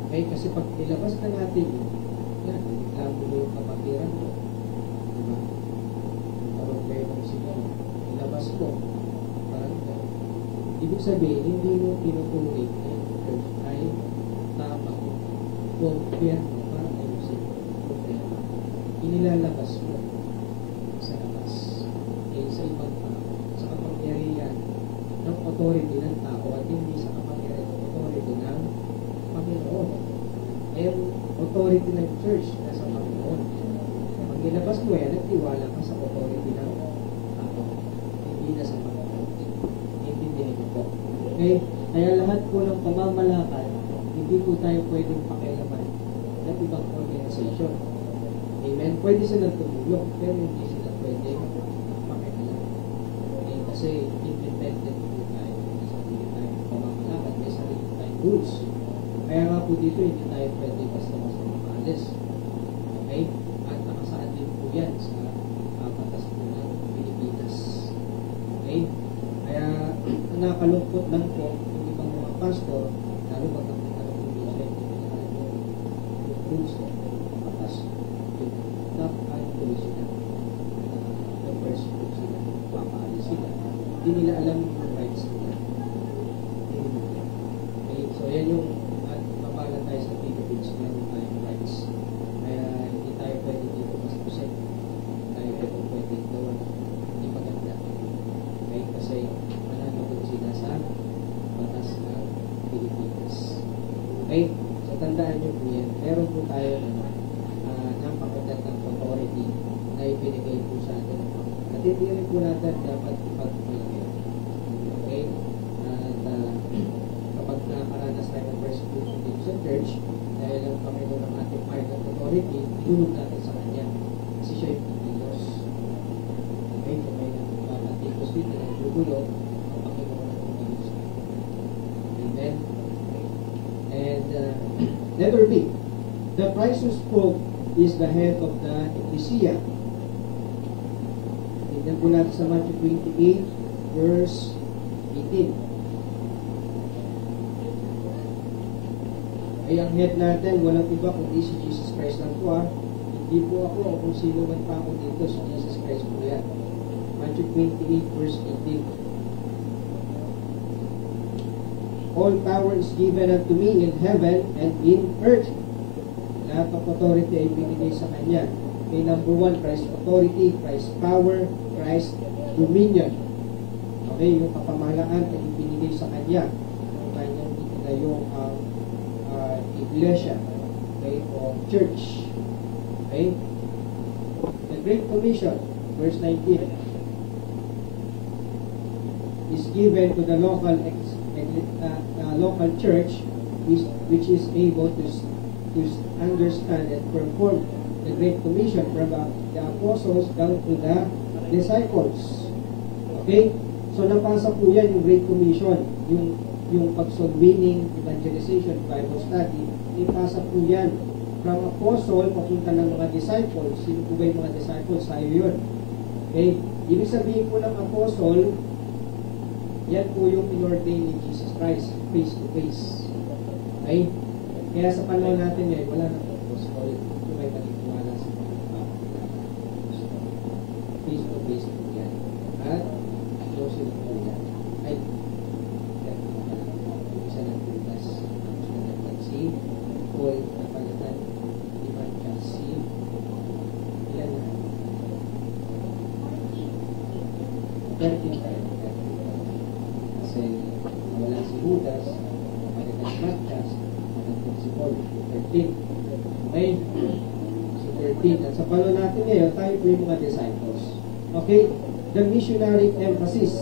Okay? Kasi pag ilabas na natin yun, yan, reklamo mo yung kapatiran mo. Diba? Parang pwedeng siguro, ilabas mo, parang ibig sabihin, hindi mo tinutuloy na yung church ay tamang gobyerno para ayusin yung problema. Inilalabas mo sa labas. Sa ibang tao, sa kapangyarihan ng authority ng tao at hindi sa kapangyarihan ng authority ng Panginoon. Ay ang authority ng church nasa Panginoon. Pag ilabas mo yan, nagtiwala ka sa authority ng tao, hindi na sa Panginoon. Intindihin mo po. Okay? Kaya lahat po ng pamamalakad, hindi po tayo pwedeng pakialaman ng ibang organization. Amen? Pwede silang tumulong, pero hindi sila pwedeng pakialam. Okay? Kasi independent po tayo. May sarili tayong pamamalakad, may sarili tayong rules. Kaya nga po dito, hindi tayo pwede basta-basta makalis. Okay? At nakasaad din po yan sa batas po ng Pilipinas. Okay? Kaya nakalungkot lang po yung ibang mga pastor, lalo pag nakita ng Pilipinas, hindi nila yung rules ng batas. Yung nakakatuloy sila, first group sila, papaalis sila. Hindi nila alam yung rights nila. Okay? So yan yung mapala tayo sa Philippines, meron tayong rights. Kaya hindi tayo pwede dito mas-present. Hindi tayo pwede gawa ng hindi maganda. Okay? Kasi mananagot sila sa batas ng Pilipinas. Okay? So tandaan nyo po yan. Meron po tayo napakagandang authority na ibinigay po sa atin ng Panginoon. At hindi rin po natin dapat ipagpalagay. Okay? At kapag nakaranas tayo ng persecution dito sa church, dahil ang Panginoon ng ating final authority, ilulog natin sa Kanya. Kasi siya yung Diyos. Okay? Kung may nagpapatikos dito ng gugulo, ang Panginoon ng Diyos. Amen? And letter B. The Christ who spoke is the head of the ecclesia. Tignan po natin sa Matthew 28, verse 18. Ay ang head natin, walang iba kundi si Jesus Christ lang po ha. Hindi po ako o kung sino man pa ako dito, si Jesus Christ po yan. Matthew 28, verse 18. All power is given unto me in heaven and in earth. Lahat ng authority ay binigay sa Kanya. Okay, number 1, Christ authority, Christ power, Christ dominion. Okay, yung kapamahalaan ay binigay sa Kanya. Yung Kanyang itinayong iglesia, okay, o church. Okay? The Great Commission, verse 19, is given to the local church which is able to understand and perform the Great Commission from the apostles down to the disciples. Okay? So napasa po yan yung Great Commission, yung pag-soul winning, evangelization, Bible study, ipasa po yan from apostle papunta ng mga disciples. Sino po ba yung mga disciples? Tayo yun. Okay? Ibig sabihin po ng apostle, yan po yung in-ordain ni Jesus Christ, face to face. Okay? Kaya sa panahon natin ngayon, wala na apostle. Kung may manitiwala sa mga face to face po yan. At close po yan. Ay, isa ng Judas, si Paul, napalitan, Ivan Chelsea, ilan na? 13 tayo. Kasi wala si Judas, napalitan si Matchas, napalitan si Paul, 13. Okay? So 13. At sa palo natin ngayon, tayo po yung mga disciples. Okay? The missionary emphasis.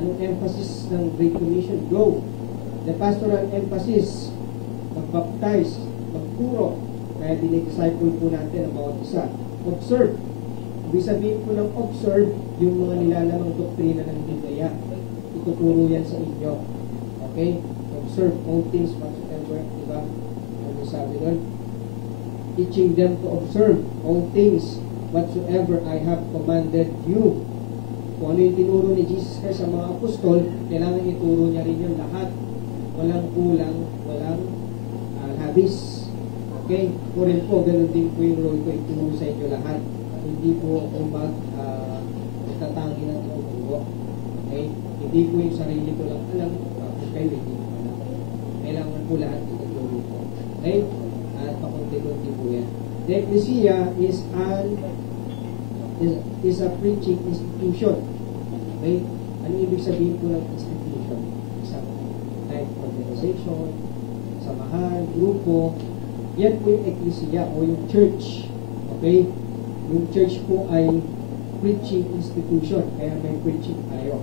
Anong emphasis ng Great Commission? Go. The pastoral emphasis, mag-baptize, magturo. Kaya dinidisciple po natin ang bawat isa. Observe. Ibig sabihin po ng observe, yung mga nilalamang doktrina ng Biblia. Ituturo yan sa inyo. Okay? Observe all things whatsoever. Diba? Ano sabi nun? teaching them to observe all things whatsoever I have commanded you. Kung ano yung tinuro ni Jesus Christ sa mga apostol, kailangan ituro niya rin yung lahat. Walang kulang, walang labis. Okay? Ko rin po, ganun din po yung role ko, ituro sa inyo lahat. Hindi po ako magtatangi ng tuturo. Okay? Hindi po yung sarili ko lang alam, tapos kayo hindi ko alam. Kailangan po lahat ituturo ko. Okay? At pakunti-kunti po yan. The Ecclesia is a preaching institution. Okay? Ano ibig sabihin po ng institution? Isang type of organization, samahan, grupo. Yan po yung Ecclesia o yung church. Okay? Yung church po ay preaching institution. Kaya may preaching tayo.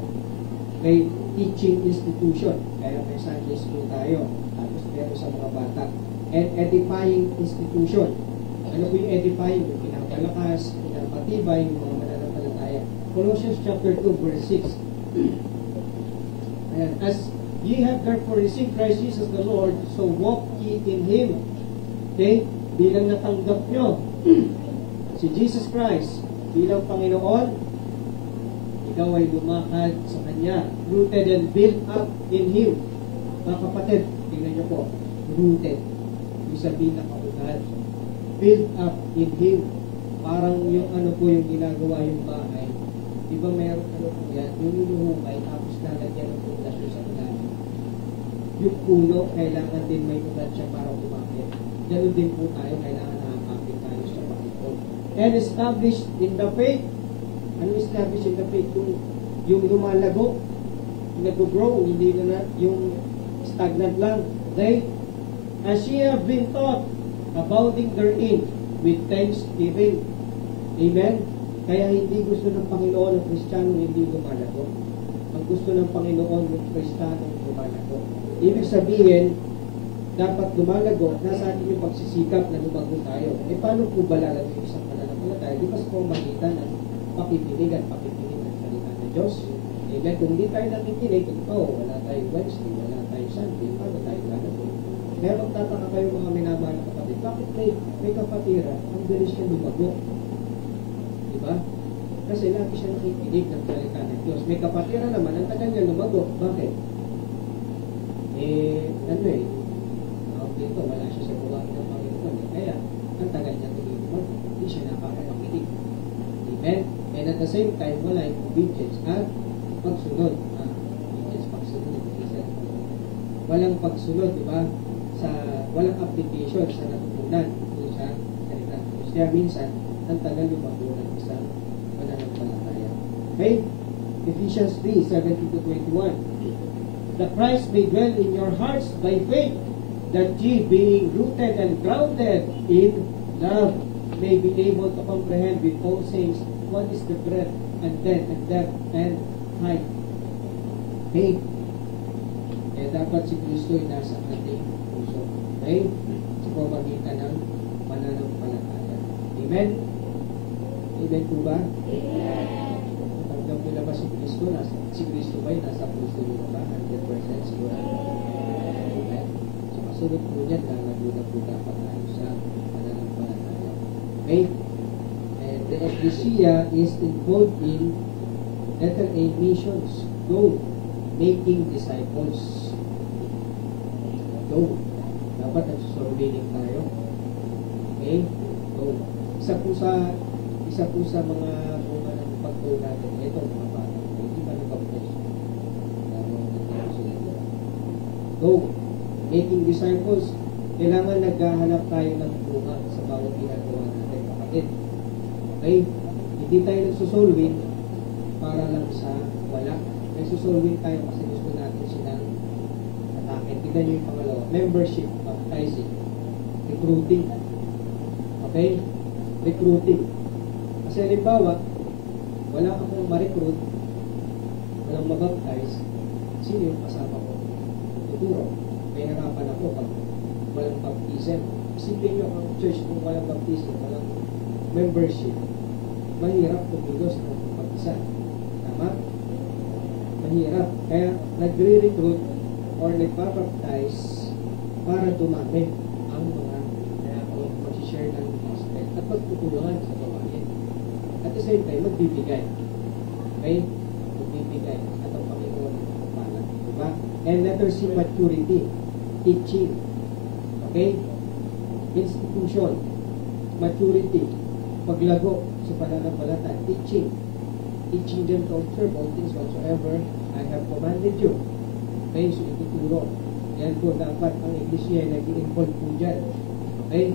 Okay? Teaching institution. Kaya may Sunday school tayo. Tapos meron sa mga bata. And edifying institution. Ano po yung edifying? Yung pinapalakas, pinapatibay, yung mga mananampalataya. Colossians chapter 2 verse 6. Ayan. As ye have therefore received Christ Jesus the Lord, so walk ye in Him. Okay? Bilang natanggap nyo si Jesus Christ bilang Panginoon, ikaw ay lumakad sa Kanya. Rooted and built up in Him. Mga kapatid, tingnan nyo po. Rooted. Yung sabihin na kaugad. Built up in Him. Parang yung ano po yung ginagawa yung bahay. Di ba meron ano po yan? Yung inuhukay, tapos lalagyan ng pundasyon sa ilalim. Yung puno, kailangan din may ugat siya para umakit. Ganun din po tayo, kailangan nakakapit tayo sa Panginoon. And established in the faith. Ano established in the faith? Yung lumalago, yung nag-grow, hindi na yung stagnant lang. Okay? As ye have been taught, abounding therein with thanksgiving. Amen? Kaya hindi gusto ng Panginoon ng Kristiyano hindi lumalago. Ang gusto ng Panginoon ng Kristiyano lumalago. Ibig sabihin, dapat lumalago, nasa atin yung pagsisikap na lumago tayo. E paano po ba lalago yung isang pananampalataya? Di ba sa pamagitan ng pakikinig at pakikinig ng salita ng Diyos? Amen? Kung hindi tayo nakikinig, wala tayong Wednesday, wala tayong Sunday, paano tayo lalago? Kaya magtataka kayo mga minamahal na kapatid, bakit may kapatiran, ang bilis siya lumago? Diba? Kasi lagi siya nakikinig ng salita ng Diyos. May kapatiran naman, ang tagal niya lumago. Bakit? Dito, wala siya sa buwang ng Panginoon. Kaya, ang tagal niya lumago. Hindi siya nakakapakinig. Amen? And at the same time, wala yung obedience at pagsunod. Obedience, pagsunod. Walang pagsunod, diba? Walang application sa natutunan kung sa salita ng Diyos. Kaya minsan, ang tagal lumago ng isang pananampalataya. Okay? Ephesians 3:17-21. The Christ may dwell in your hearts by faith, that ye, being rooted and grounded in love, may be able to comprehend with all saints what is the breadth and depth and height. Okay? Kaya dapat si Kristo ay nasa ating puso. Okay? Sa pamagitan ng pananampalataya. Amen? Amen po ba? Amen. Tanggap nyo na ba si Kristo? Si Kristo ba ay nasa puso nyo ba? 100% sigurado. Amen. So, kasunod po niyan, lalago na po dapat tayo sa pananampalataya. Okay? And the Ecclesia is involved in letter A, missions. Go. Making disciples. Go. Dapat nagsusurveying tayo. Okay? Go. Isa po sa mga bunga ng pag-go natin. Ito, mga bata. Hindi pa nagpapos. Go. Making disciples. Kailangan naghahanap tayo ng bunga sa bawat ginagawa natin, kapatid. Okay? Hindi tayo nagsusolving para lang sa wala. Nagsusolving tayo kasi gusto natin silang atake. Tignan nyo yung pangalawa. Membership, baptizing, recruiting. Okay? Recruiting. Kasi halimbawa, wala akong ma-recruit, walang mabaptize, sino yung kasama ko? Tuturo. May harapan ako pag walang baptism. Isipin nyo ang church kung walang baptism, walang membership. Mahirap kumilos ng pag-isa. Tama? Mahirap. Kaya nagre-recruit or nagpapaptize para dumami ang mga kaya ako mag-share ng magtutulungan sa gawain. At the same time, magbibigay. Okay? Magbibigay. At ang Panginoon ang pala. Diba? And letter C, maturity. Teaching. Okay? Institution. Maturity. Paglago sa pananampalataya. Teaching. Teaching them to observe all things whatsoever I have commanded you. Okay? So, ituturo. Yan po dapat ang iglesia ay nag-i-involve po dyan. Okay?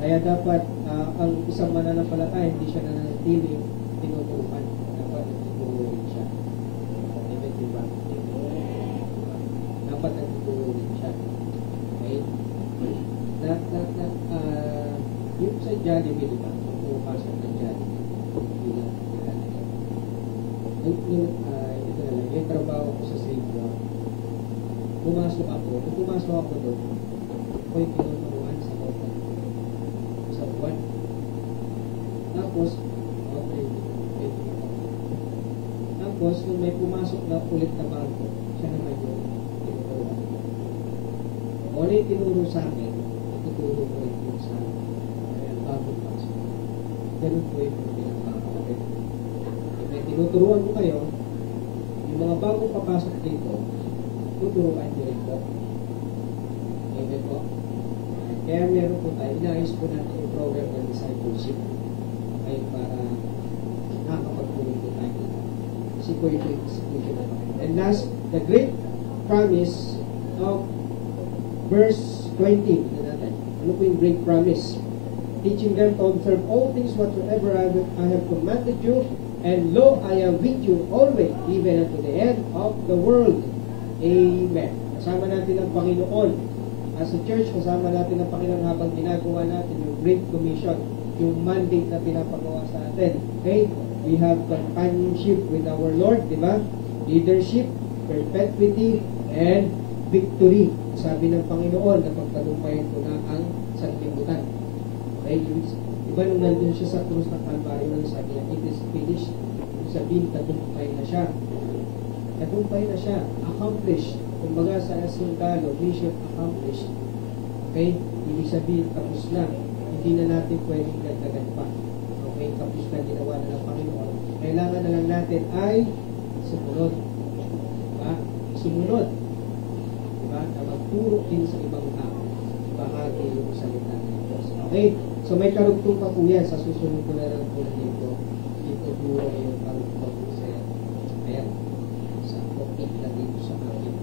Kaya dapat ang isang mananampalataya hindi siya nananatili tinuturuan. Dapat nagtuturo rin siya. Amen, diba? Dapat nagtuturo rin siya. Okay? Yung sa Jollibee, diba? Kung pumapasok ng Jollibee, bilang ito na lang, yung trabaho ko sa Save. Pumasok ako doon, ako yung tinuturuan sa hotel. Sa buwan. Tapos, okay. Tapos, kung may pumasok na ulit na bago, siya naman yung tinuturuan. O ano yung tinuro sa akin, tuturo ko rin yung sa bagong pasok. Ganun po yung pinagpapalapit. Kung may tinuturuan ko kayo, yung mga bagong papasok dito, tuturuan nyo rin po. Amen po. Kaya meron po tayo, inaayos po natin yung program ng discipleship. Ay para nakakapagpunin po tayo dito. Kasi po yung institution na tayo. And last, the great promise of verse 20. Ano po yung great promise? Teaching them to observe all things whatsoever I have commanded you, and lo, I am with you always, even unto the end of the world. Amen. Kasama natin ang Panginoon. As a church, kasama natin ang Panginoon habang ginagawa natin yung Great Commission, yung mandate na pinapagawa sa atin. Okay? We have companionship with our Lord, di ba? Leadership, perpetuity, and victory. Sabi ng Panginoon na pagtagumpayan ko na ang sanlibutan. Okay? Diba nung nandun siya sa krus ng Kalbaryo, nang sabi niya, it is finished. Sabihin, tagumpay na siya. Tagumpay na siya. Accomplished. Kumbaga sa sundalo, mission accomplished. Okay? Ibig sabihin, tapos na. Hindi na natin pwedeng dagdagan pa. Okay? Tapos na ginawa na ng Panginoon. Kailangan na lang natin ay sumunod. Diba? Sumunod. Diba? Na magturo din sa ibang tao. Bahagi yung salita ng Diyos. Okay? So may karugtong pa po yan. Sa susunod ko na lang po dito. Dito duro yung karugtong sa ayan. Sa topic na dito sa akin.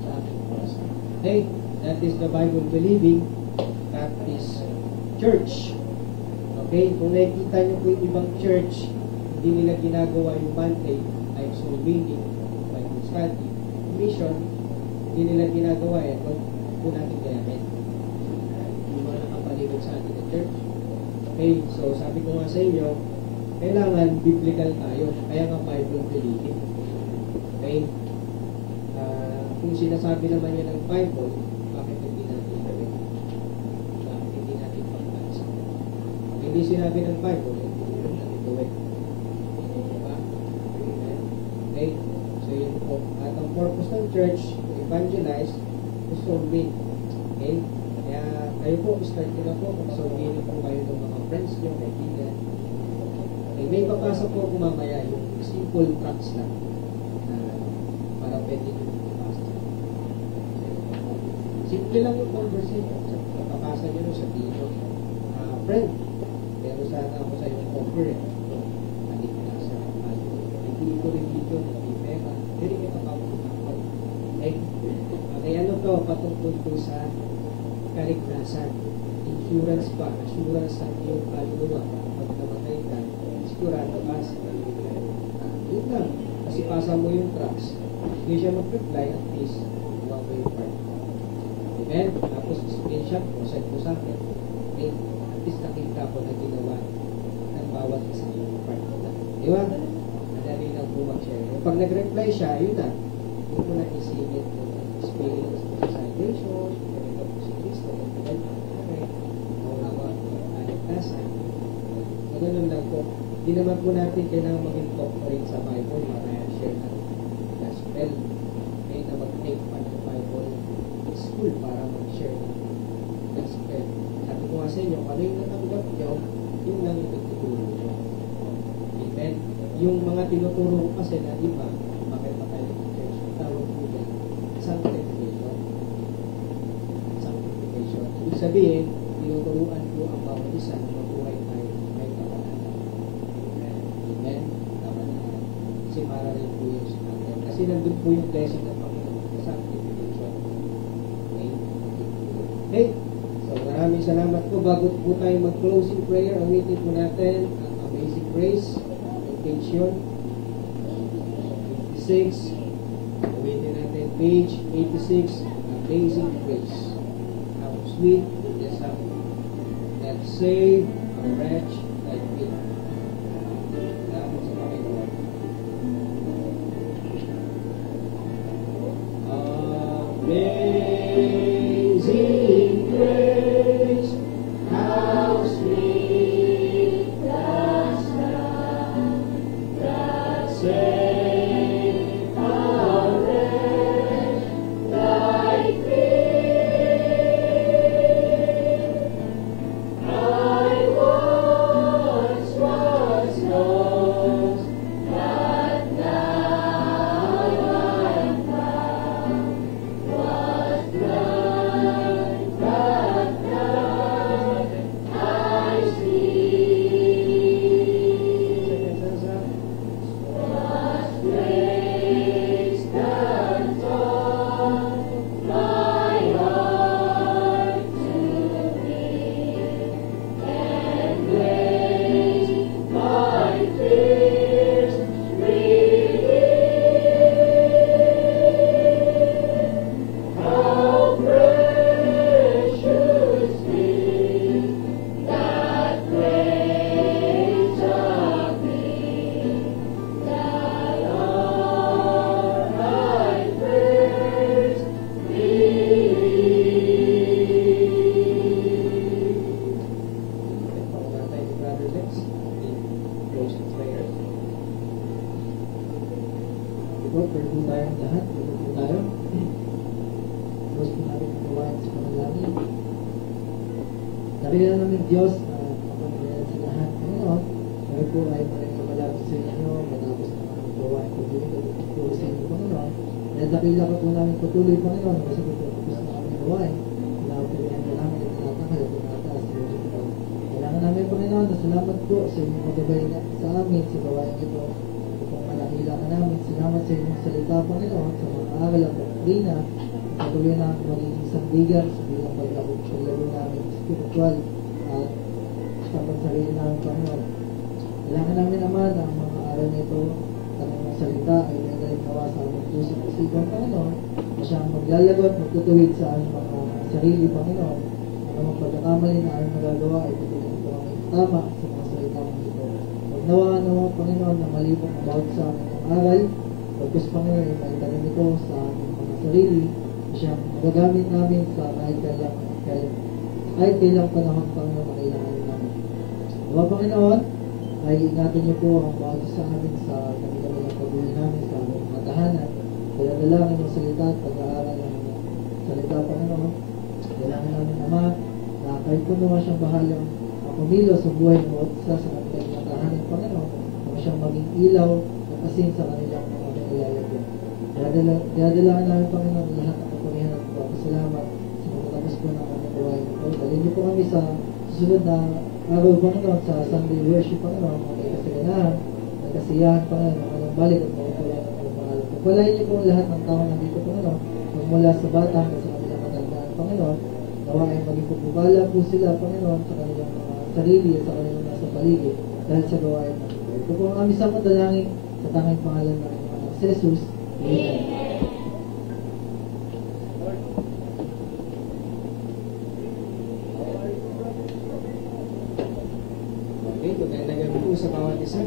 Sa aking orasan. Okay? That is the Bible believing. That is church. Okay? Kung nakikita niyo po yung ibang church, hindi nila ginagawa yung mandate, like soul winning, Bible study, mission, hindi nila ginagawa yan. Huwag po natin gayamin. Yung mga nakapalibot sa atin na church. Okay? So, sabi ko nga sa inyo, kailangan biblical tayo. Kaya nga Bible believing. Okay? Kung sinasabi naman yan ng Bible, bakit hindi natin gawin? Bakit hindi natin pagbansa? Kung hindi sinabi ng Bible, hindi natin gawin. Diba? Okay? So yun po. At ang purpose ng church, to evangelize, to win. Okay? Kaya kayo po, start nyo na po, mag-survey po kayo ng mga friends nyo, kaibigan. Okay, may papasa po ako mamaya yung simple tracks lang para pwede nyo papasa. Simple lang yung conversation. Papasa nyo sa dito. Friend, pero sana ako sa yung offer eh. Adik na sa hindi ko rin dito, hindi pera. Hindi rin kita papuntakon. Okay, ano to? Patungkol po sa kaligtasan. Insurance pa. Assurance sa iyong kaluluwa. Pag namatay ka, sigurado ka sa kaluluwa. Yun lang. Kasi pasa mo yung tracks. Hindi siya mag-reply, at least, huwag mo yung part. Amen? Tapos, screenshot ko, send ko sa akin. Okay? At least nakita ko na ginawa ng bawat isa yung part. Di ba? Madali lang po mag-share. Pag nag-reply siya, yun na. Yun mo na isingit mo. Experience mo sa salvation, ganito po si Cristo, ganito. Okay? Maulawa ko ang kaligtasan. Ganun lang po. Hindi naman po natin kailangan maging doctorate sa Bible para share ng gospel. May na mag-take pa ng Bible school para mag-share ng gospel. Sabi ko nga sa inyo, ano yung tinuturo ko kasi na iba, bakit pa tayo church, tawag po yan, sanctification. Sanctification. Ibig sabihin, tinuturuan po ang bawat isa na mabuhay tayo may kapalaran. Amen. Amen. Kapalaran. Kasi para rin po yun sa atin. Kasi nandun po yung blessing ng Panginoon sa sanctification. Okay? Okay. So, maraming salamat po. Bago po tayo mag-closing prayer, awitin po natin ang Amazing Grace, Intention 86. Awitin natin page 86, Amazing Grace. How sweet the sound that saved a wretch like me. Salamat sa Panginoon. Amazing grace, how sweet the sound that saved a wretch like me. I once was lost, but now I'm found. Was blind, but now I see. Was grace that taught my heart to beat, and grace my fears relieved. How precious is that grace of thee, that all my prayers Ito, pwede po tayong lahat. Pwede po tayo. Diyos po natin ang gawain sa panalangin. Dakila namin Diyos na kapag sa lahat. Panginoon, kami po ay maraming malapit sa inyo matapos na ang gawain po dito. Po sa inyo, Panginoon. Dahil dakila ka po namin patuloy, Panginoon, kasi po tapos na kami gawain. Kailangan po yan namin at tinatakal at tinataas sa Diyos ito. Kailangan namin, Panginoon, na salamat po sa inyong magabay sa amin sa gawain ito. Kailangan namin, salamat sa inyong salita, Panginoon, sa mga aral at doktrina, patuloy na magiging sandigan sa bilang paglaro namin spiritual at tapat sarili namin, Panginoon. Kailangan namin naman ang mga aral nito at ang mga salita ay may gawa sa aming puso at isipan, Panginoon, na siyang maglalagot, magtutuwid sa aming mga sarili, Panginoon. Ang mga pagkakamali na aming magagawa ay patuloy po kami tama sa mga salita mo ito. Nawa, Panginoon, na malibang about sa aming aral, pagkas Panginoon, ay maitanim ito sa aming mga sarili, na siyang magagamit namin sa kahit kailang panahon, Panginoon, na kailangan namin. Nawa, Panginoon, ay ingatan niyo po ang bawat sa amin sa kanilang pagbuhay namin sa aming mga tahanan. Kaya dalangin yung salita at pag-aaral ng salita, Panginoon. Dalangin namin, Ama, na kahit po naman siyang bahalang kumilos sa buhay ng bawat isa sa kanilang mga tahanan, Panginoon, na siyang maging ilaw at asin sa kanilang mga nilalagyan. Dadalangin namin, Panginoon, lahat ng kapurihan at pagpapasalamat sa matatapos po ng aming gawain ito. Dalhin niyo po kami sa susunod na araw, Panginoon, sa Sunday worship, Panginoon, mga may kasaganahan, may kasiyahan, Panginoon, ng kanyang balik at makukulan ng kanyang pangalan. Pagpalain niyo po lahat ng tao nandito, Panginoon, magmula sa bata hanggang sa kanilang matandaan, Panginoon, nawa ay maging pagpupala po sila, Panginoon, sa kanilang mga sarili at sa kanilang nasa paligid dahil sa gawain ng ito. Ito po ang aming sa madalangin sa tanging pangalan ng anak si Jesus. Amen. Okay, magandang gabi po sa bawat isa.